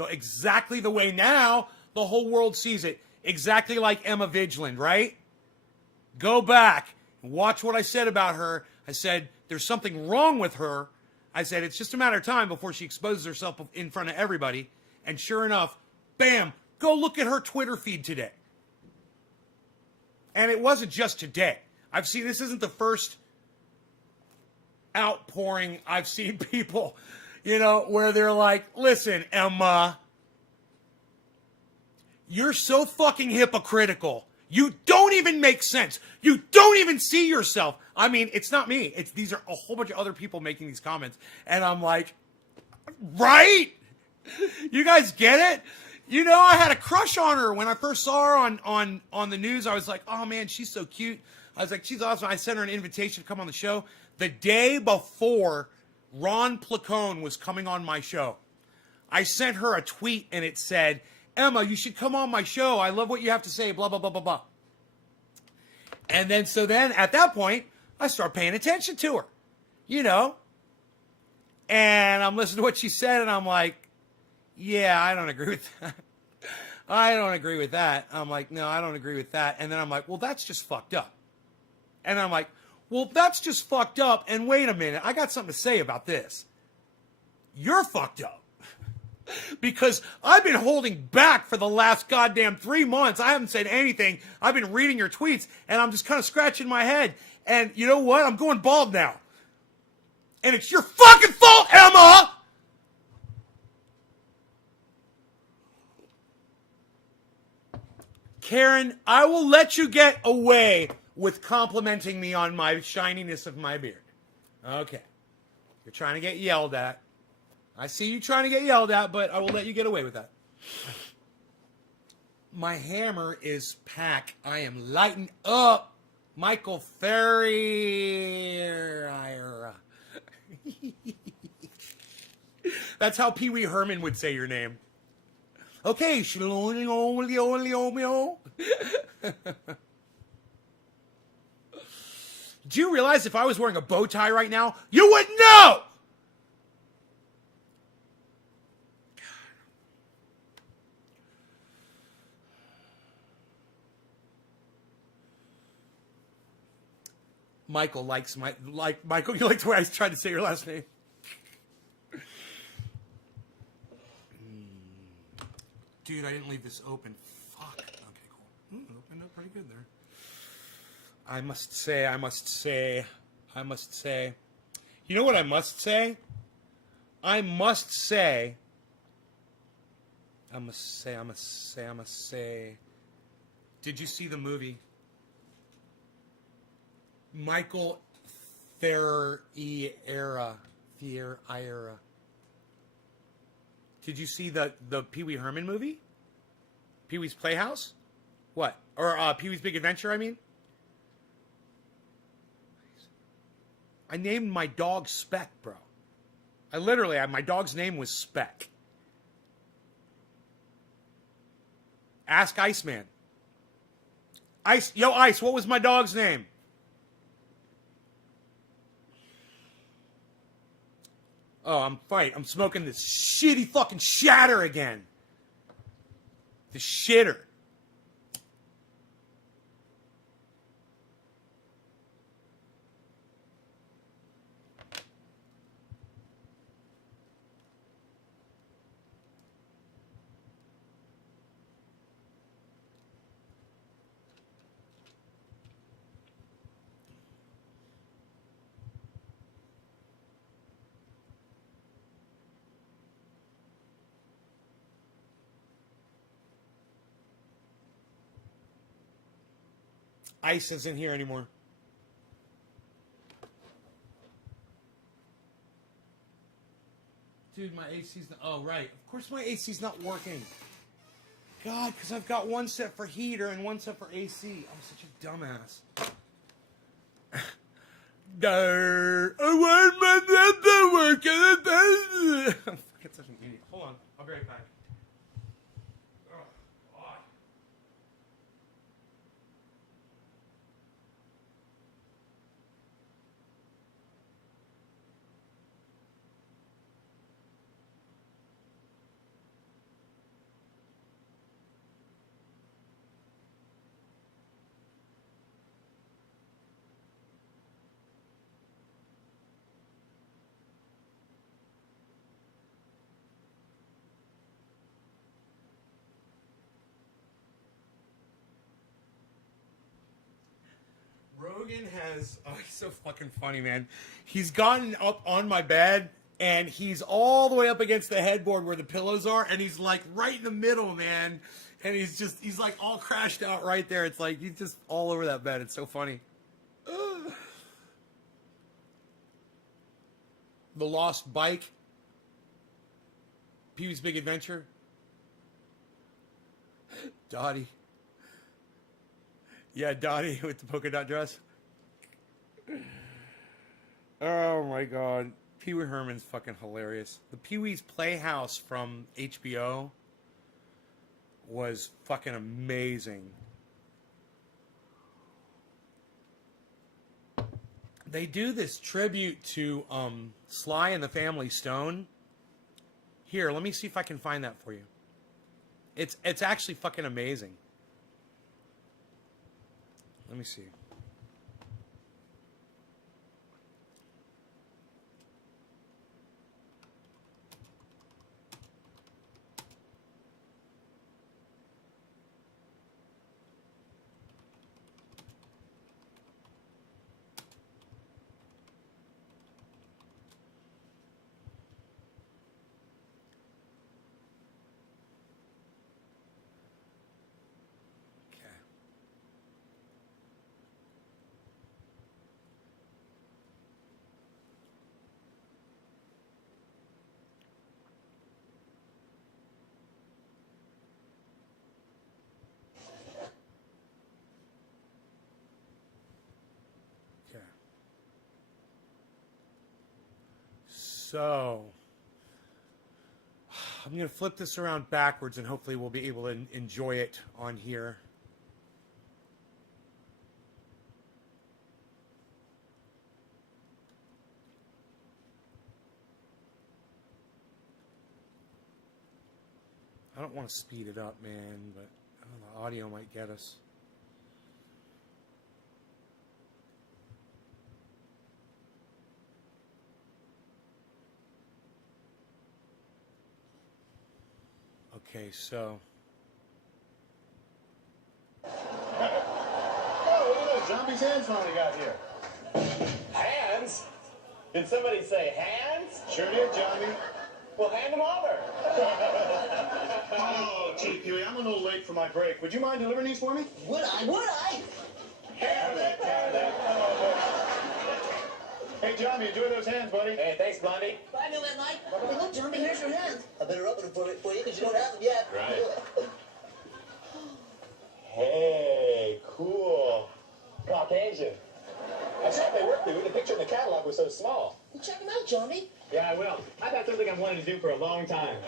exactly the way now the whole world sees it, exactly like Emma Vigeland, right? Go back and watch what I said about her. I said, there's something wrong with her. I said, it's just a matter of time before she exposes herself in front of everybody. And sure enough, bam, go look at her Twitter feed today. And it wasn't just today. I've seen, this isn't the first outpouring I've seen people, where they're like, listen, Emma, you're so fucking hypocritical. You don't even make sense. You don't even see yourself. I mean, it's not me. These are a whole bunch of other people making these comments. And I'm like, right? You guys get it? I had a crush on her when I first saw her on the news. I was like, oh man, she's so cute. I was like, she's awesome. I sent her an invitation to come on the show. The day before Ron Placone was coming on my show, I sent her a tweet and it said, Emma, you should come on my show. I love what you have to say, blah, blah, blah, blah, blah. And then, at that point, I start paying attention to her, and I'm listening to what she said and I'm like, yeah, I don't agree with that. I don't agree with that. I'm like, no, I don't agree with that. And then I'm like, well, that's just fucked up. And I'm like, well, that's just fucked up. And wait a minute, I got something to say about this. You're fucked up. Because I've been holding back for the last goddamn 3 months. I haven't said anything. I've been reading your tweets, and I'm just kind of scratching my head. And you know what? I'm going bald now. And it's your fucking fault, Emma! Karen, I will let you get away with complimenting me on my shininess of my beard. Okay. You're trying to get yelled at. I see you trying to get yelled at, but I will let you get away with that. My hammer is packed. I am lighting up. Michael Ferrier. That's how Pee Wee Herman would say your name. Okay, do you realize if I was wearing a bow tie right now, you would know? Michael likes Michael, you like the way I tried to say your last name? Dude, I didn't leave this open. Fuck. Okay, cool. Opened up pretty good there. I must say. You know what I must say? I must say. Did you see the movie? Michael Ferriera. Did you see the Pee Wee Herman movie? Pee Wee's Playhouse? What? Or Pee Wee's Big Adventure, I mean? I named my dog Speck, bro. My dog's name was Speck. Ask Iceman. Ice, what was my dog's name? Oh, I'm smoking this shitty fucking shatter again. The shitter. Ice isn't here anymore. Dude, my AC's not... Oh, right. Of course my AC's not working. God, because I've got one set for heater and one set for AC. I'm such a dumbass. I want my set to work. I'm fucking such an idiot. Hold on. I'll be right back. Logan has, oh, he's so fucking funny, man. He's gotten up on my bed, and he's all the way up against the headboard where the pillows are, and he's like right in the middle, man. And he's like all crashed out right there. It's like he's just all over that bed. It's so funny. Ugh. The Lost Bike. Pee-wee's Big Adventure. Dottie. Yeah, Dottie with the polka dot dress. Oh my god. Pee-wee Herman's fucking hilarious. The Pee-wee's Playhouse from HBO was fucking amazing. They do this tribute to Sly and the Family Stone. Here, let me see if I can find that for you. It's actually fucking amazing. Let me see. So, I'm going to flip this around backwards and hopefully we'll be able to enjoy it on here. I don't want to speed it up, man, but the audio might get us. Okay, so. Oh, look at those zombies' hands finally got here. Hands? Did somebody say hands? Sure did, Johnny. Well, hand them over. Oh, gee, Pee-wee, I'm a little late for my break. Would you mind delivering these for me? Would I? Would I? Hand it. Hey, Johnny, enjoy those hands, buddy. Hey, thanks, Blondie. Bye, New Man Mike. Hey, look, Johnny, here's your hands. I better open them for you because you don't have them yet. Right. Hey, cool. Caucasian. I saw if they worked through. The picture in the catalog was so small. Well, check them out, Johnny. Yeah, I will. I've got something I've wanted to do for a long time.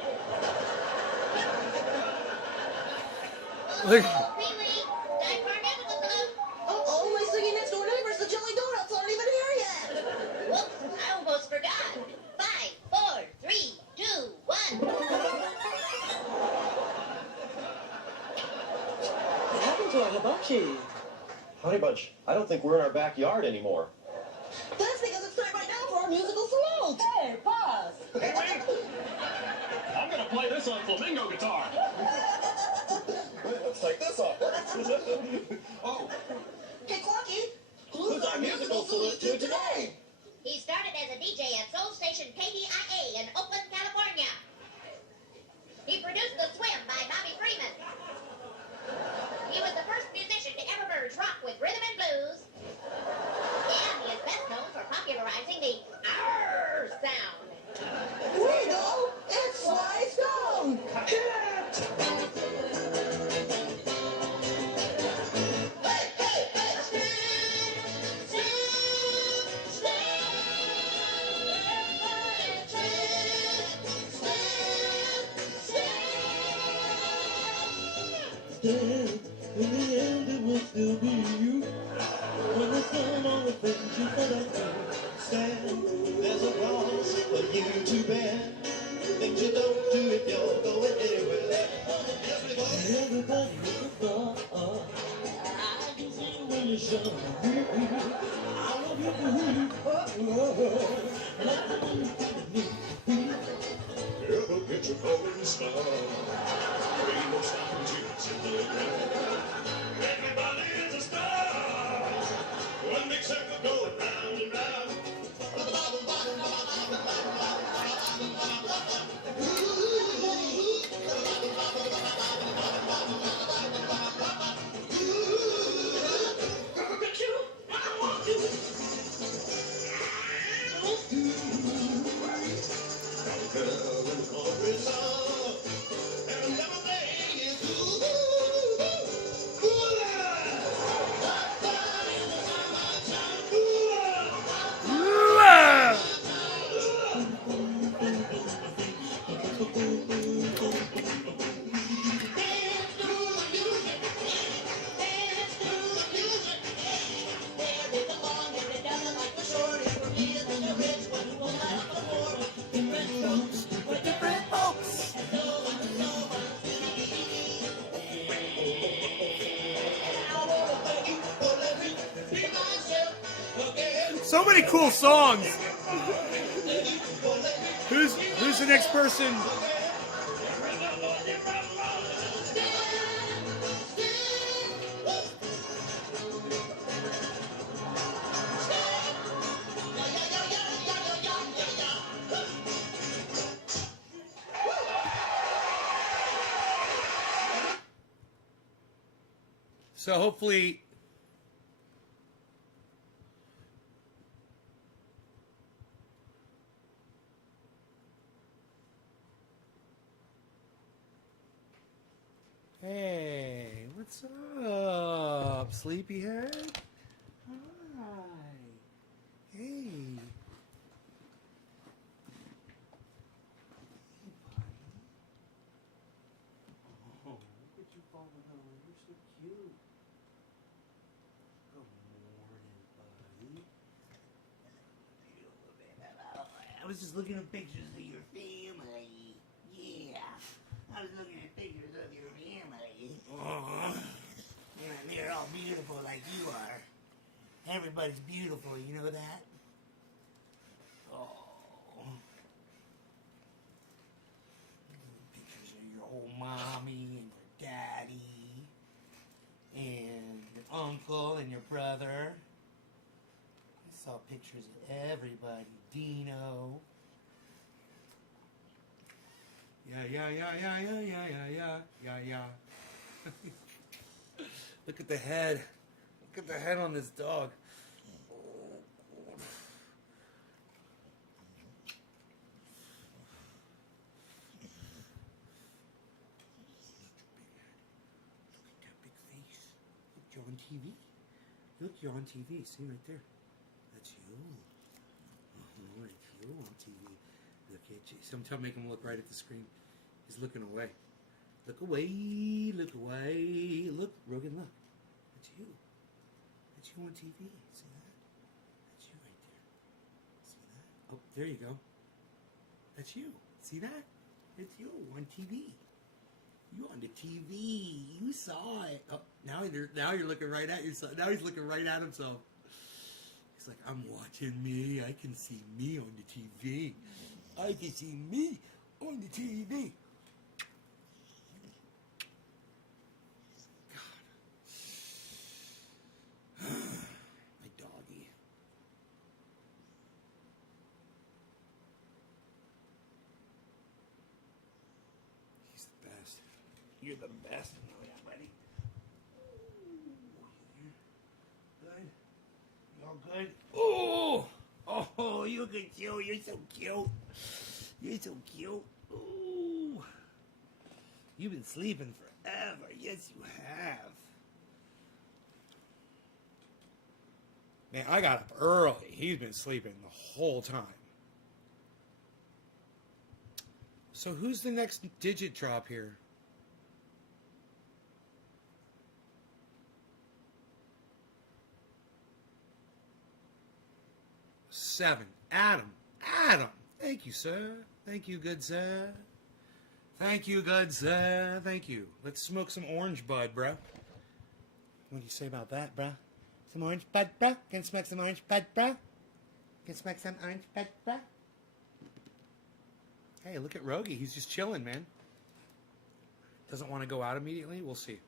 Look. Pee-wee, time for our musical club. Uh-oh, my singing next door neighbors, the Jelly Donuts, aren't even here yet. Whoops, I almost forgot. 5, 4, 3, 2, 1. What happened to our hibachi? Honey Bunch, I don't think we're in our backyard anymore. That's because it's time right now for our musical salute. Hey, pause. Hey, wait! I'm gonna play this on flamingo guitar. Let's take this off. Oh, Hey, Clocky, who's our musical salute to today? He started as a DJ at Soul Station KDIA in Oakland, California. He produced The Swim by Bobby Freeman. He was the first musician to ever merge rock with rhythm and blues. And he is best known for popularizing the R sound. We know it's Sly Stone. Hey, hey, hey. Stand, in the end it will still be you. When the sun on the things you cannot stand, there's a cross for you to bear. Things you don't do if you're going anywhere. Everybody is a star. I can see when you shine. I love you for who you are. Let the one feel me. Ever picture falling star? Ain't no stopping Jesus in the ground. Everybody is a star when they girl in country song. And everything is good. So many cool songs. Who's the next person? So hopefully hey, what's up, sleepyhead? Hi. Hey. Oh, look at you falling on. You're so cute. Good morning, buddy. I was just looking at pictures of your family. Yeah. I was looking at pictures of your family. Oh. Yeah, they're all beautiful like you are. Everybody's beautiful, you know that? Oh. Pictures of your old mommy and your daddy and your uncle and your brother. I saw pictures of everybody. Dino. Yeah. Look at the head. Look at the head on this dog. You're on TV. Look, you're on TV. See right there. That's you. Oh, it's you on TV. Look at you. Sometimes make him look right at the screen. He's looking away. Look away. Look away. Look, Rogan, look. That's you. That's you on TV. See that? That's you right there. See that? Oh, there you go. That's you. See that? It's you on TV. You on the TV. You saw it. Oh, now you're looking right at yourself. Now he's looking right at himself. He's like, I'm watching me. I can see me on the TV. I can see me on the TV. God. My doggy. He's the best. You're the best. Oh, yeah, buddy. Good. You all good? Oh! Oh, you good too. You're so cute. You're so cute. Ooh. You've been sleeping forever. Yes, you have. Man, I got up early. He's been sleeping the whole time. So who's the next digit drop here? 7. Adam. Thank you, sir. Thank you, good sir. Thank you, good sir. Thank you. Let's smoke some orange bud, bro. What do you say about that, bro? Some orange bud, bro? Can smoke some orange bud, bro? Can smoke some orange bud, bro? Hey, look at Rogie. He's just chilling, man. Doesn't want to go out immediately. We'll see.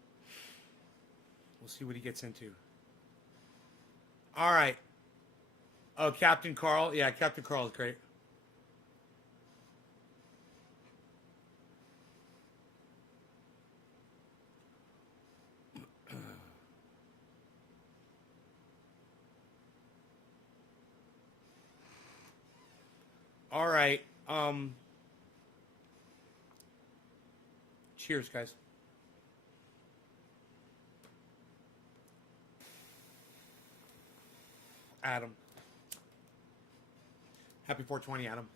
We'll see what he gets into. All right. Oh, Captain Carl. Yeah, Captain Carl is great. All right. Cheers, guys. Adam. Happy 420, Adam.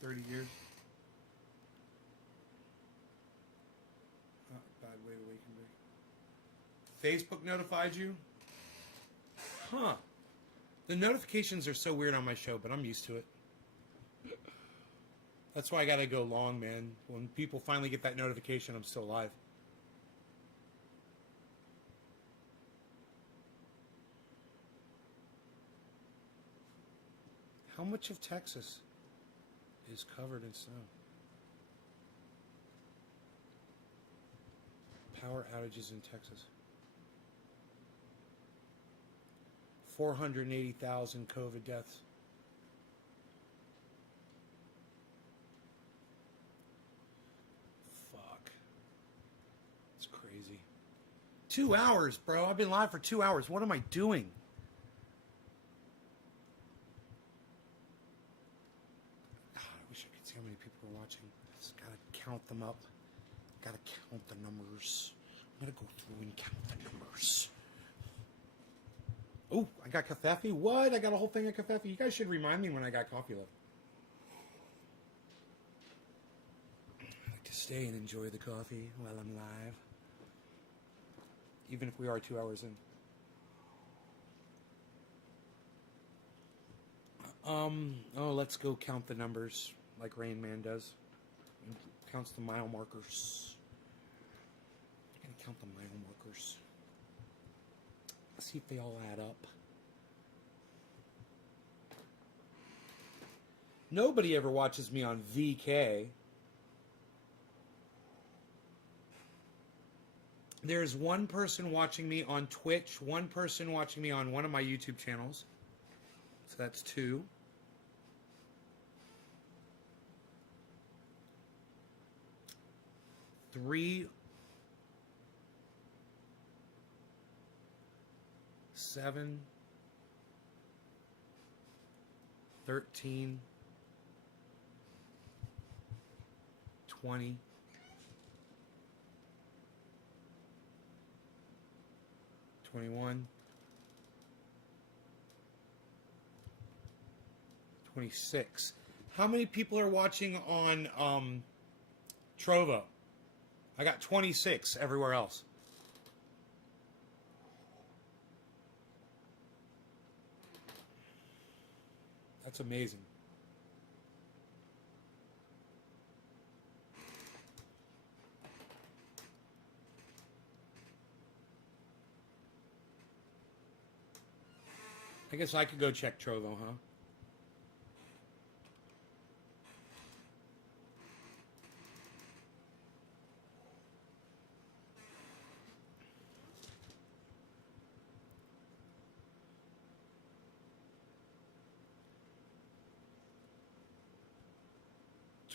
$30 years. Oh, bad way to awaken me. Facebook notified you? Huh. The notifications are so weird on my show, but I'm used to it. That's why I gotta go long, man. When people finally get that notification, I'm still alive. How much of Texas is covered in snow? Power outages in Texas. 480,000 COVID deaths. Fuck. It's crazy. 2 hours, bro. I've been live for 2 hours. What am I doing? God, I wish I could see how many people are watching. Just gotta count them up. Gotta count the numbers. I'm gonna go through and count the numbers. Oh, I got coffee. What? I got a whole thing of coffee. You guys should remind me when I got coffee left. I like to stay and enjoy the coffee while I'm live. Even if we are 2 hours in. Oh, let's go count the numbers like Rain Man does. And counts the mile markers. I'm gonna count the mile markers. See if they all add up. Nobody ever watches me on VK. There's one person watching me on Twitch, one person watching me on one of my YouTube channels. So that's 2. Three. 7, 13, 20, 21, 26. How many people are watching on Trovo? I got 26 everywhere else. That's amazing. I guess I could go check Trovo, huh?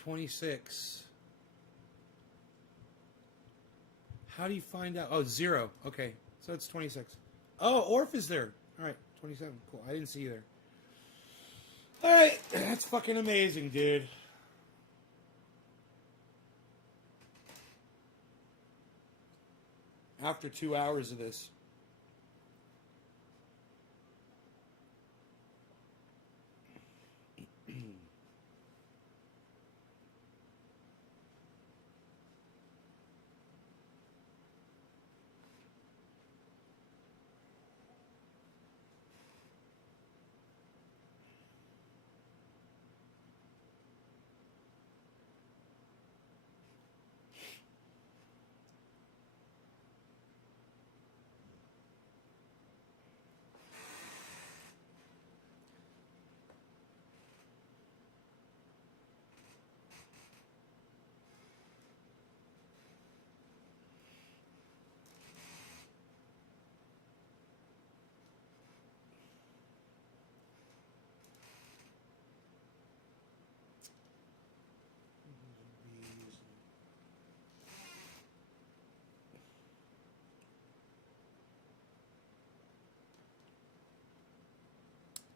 $26. How do you find out? Oh, 0. Okay, so it's 26. Oh, Orf is there. All right, 27. Cool. I didn't see you there. All right, that's fucking amazing, dude. After 2 hours of this.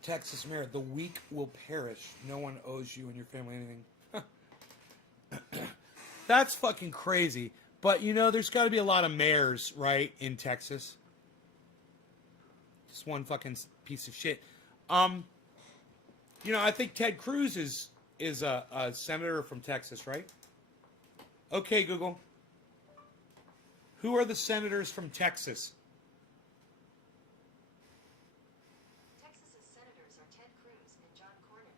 Texas mayor. The weak will perish. No one owes you and your family anything. That's fucking crazy. But, you know, there's got to be a lot of mayors, right, in Texas. Just one fucking piece of shit. You know, I think Ted Cruz is a senator from Texas, right? Okay, Google. Who are the senators from Texas? Texas's senators are Ted Cruz and John Cornyn.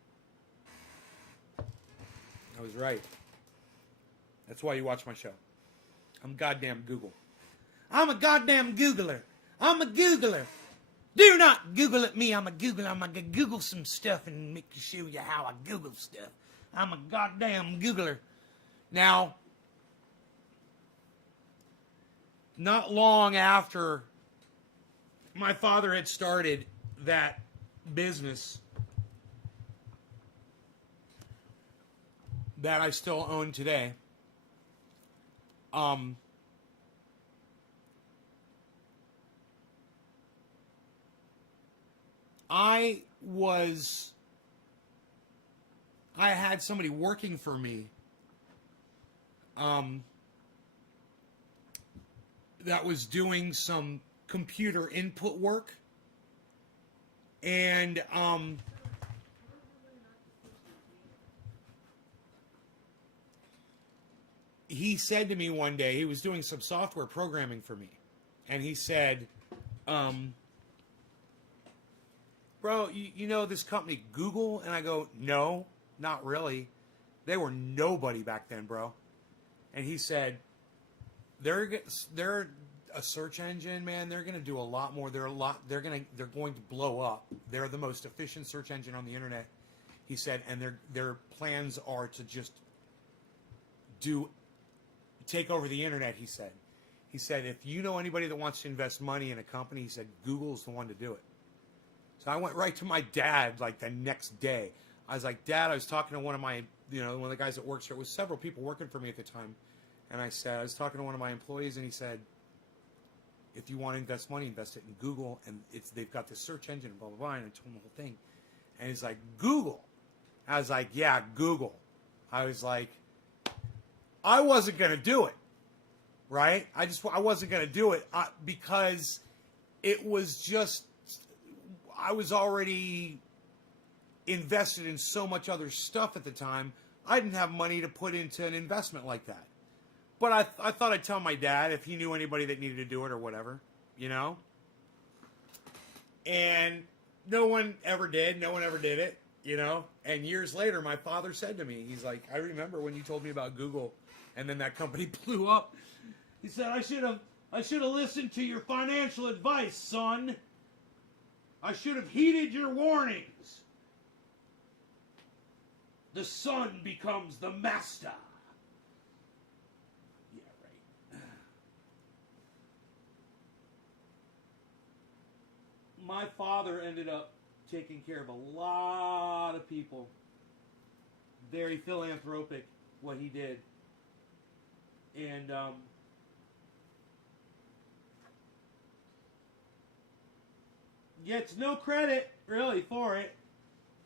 I was right. That's why you watch my show. I'm goddamn Google. I'm a goddamn Googler. I'm a Googler. Do not Google at me. I'm a Googler. I'm going to Google some stuff and make you show you how I Google stuff. I'm a goddamn Googler. Now, not long after my father had started that business that I still own today, I had somebody working for me that was doing some computer input work, and he said to me one day, he was doing some software programming for me, and he said, bro, you know this company Google? And I go, no, not really. They were nobody back then, bro. And he said, they're a search engine, man. They're going to do a lot more. They're going to blow up. They're the most efficient search engine on the internet. He said, and their plans are to just take over the internet. He said, if you know anybody that wants to invest money in a company, he said, Google's the one to do it. So I went right to my dad like the next day. I was like, Dad, I was talking to one of my, one of the guys that works here. It was several people working for me at the time. And I was talking to one of my employees, and he said, if you want to invest money, invest it in Google. And they've got this search engine, blah, blah, blah. And I told him the whole thing. And he's like, Google. I was like, yeah, Google. I was like, I wasn't going to do it. Right? I wasn't going to do it because it was just, I was already invested in so much other stuff at the time. I didn't have money to put into an investment like that. But I thought I'd tell my dad if he knew anybody that needed to do it or whatever, And no one ever did. No one ever did it, And years later, my father said to me, he's like, I remember when you told me about Google and then that company blew up. He said, I should have listened to your financial advice, son. I should have heeded your warnings. The son becomes the master. Yeah, right. My father ended up taking care of a lot of people. Very philanthropic, what he did. And, gets no credit really for it,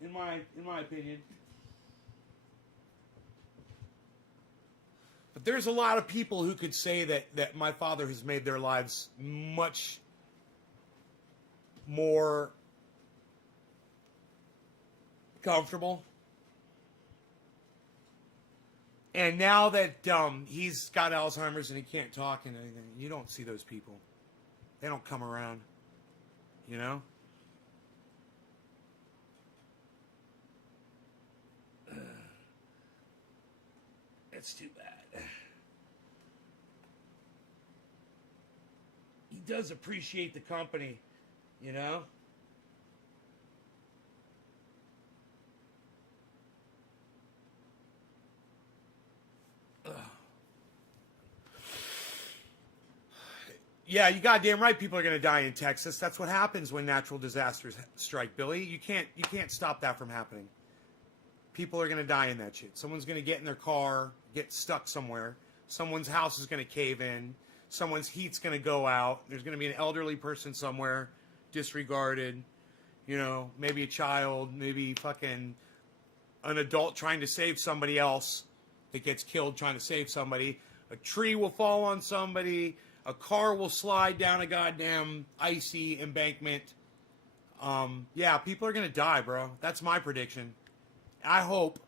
in my opinion. But there's a lot of people who could say that my father has made their lives much more comfortable. And now that he's got Alzheimer's and he can't talk and anything, you don't see those people. They don't come around. It's too bad. He does appreciate the company, Yeah, you goddamn right. People are going to die in Texas. That's what happens when natural disasters strike, Billy. You can't stop that from happening. People are going to die in that shit. Someone's going to get in their car, get stuck somewhere. Someone's house is going to cave in. Someone's heat's going to go out. There's going to be an elderly person somewhere, disregarded. You know, maybe a child, maybe fucking an adult trying to save somebody else that gets killed trying to save somebody. A tree will fall on somebody. A car will slide down a goddamn icy embankment. Yeah, people are going to die, bro. That's my prediction. I hope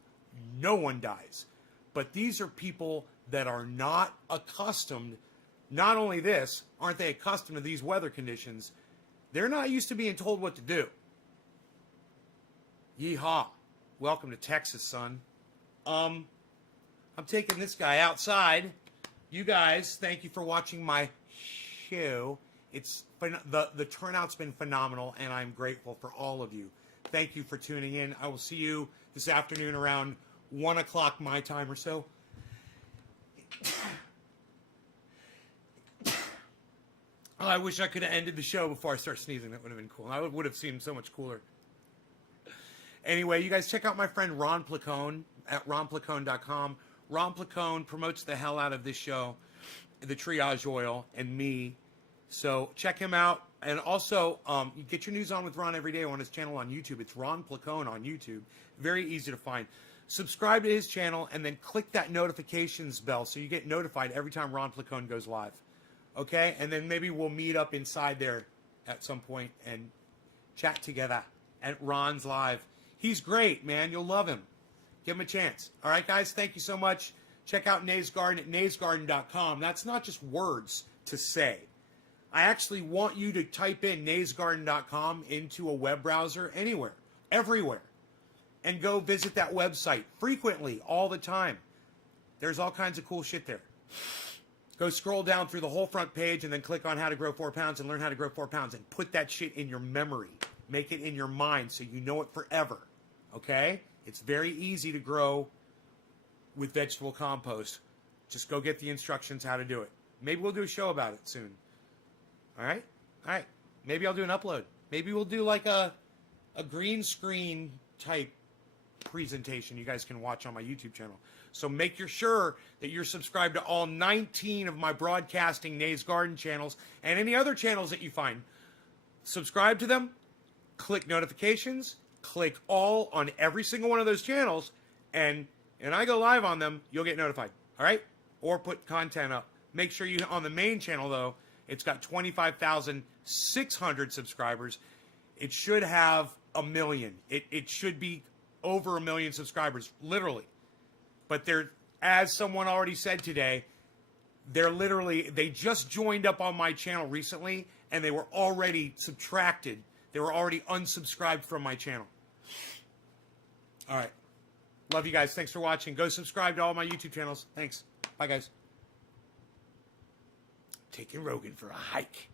no one dies. But these are people that are not accustomed. Not only this, aren't they accustomed to these weather conditions? They're not used to being told what to do. Yeehaw. Welcome to Texas, son. I'm taking this guy outside. You guys, thank you for watching my show. It's the turnout's been phenomenal, and I'm grateful for all of you. Thank you for tuning in. I will see you this afternoon around 1 o'clock my time or so. Oh, I wish I could have ended the show before I start sneezing. That would have been cool. I would have seemed so much cooler. Anyway, you guys check out my friend Ron Placone at ronplacone.com. Ron Placone promotes the hell out of this show, the Triage Oil, and me. So check him out. And also, you get your news on with Ron every day on his channel on YouTube. It's Ron Placone on YouTube. Very easy to find. Subscribe to his channel and then click that notifications bell so you get notified every time Ron Placone goes live. Okay? And then maybe we'll meet up inside there at some point and chat together at Ron's Live. He's great, man. You'll love him. Give him a chance. All right, guys? Thank you so much. Check out Nays Garden at naysgarden.com. That's not just words to say. I actually want you to type in naysgarden.com into a web browser anywhere, everywhere, and go visit that website frequently, all the time. There's all kinds of cool shit there. Go scroll down through the whole front page and then click on how to grow 4 pounds and learn how to grow 4 pounds and put that shit in your memory. Make it in your mind so you know it forever. Okay? It's very easy to grow with vegetable compost. Just go get the instructions how to do it. Maybe we'll do a show about it soon. All right? All right. Maybe I'll do an upload. Maybe we'll do like a green screen type presentation you guys can watch on my YouTube channel. So make sure that you're subscribed to all 19 of my broadcasting Nays Garden channels and any other channels that you find. Subscribe to them, click notifications, click all on every single one of those channels, and I go live on them, you'll get notified. All right? Or put content up. Make sure you, on the main channel though, it's got 25,600 subscribers. It should have 1 million. It should be over 1 million subscribers, literally. But they're, as someone already said today, they just joined up on my channel recently, and they were already subtracted. They were already unsubscribed from my channel. All right. Love you guys. Thanks for watching. Go subscribe to all my YouTube channels. Thanks. Bye, guys. Taking Rogan for a hike.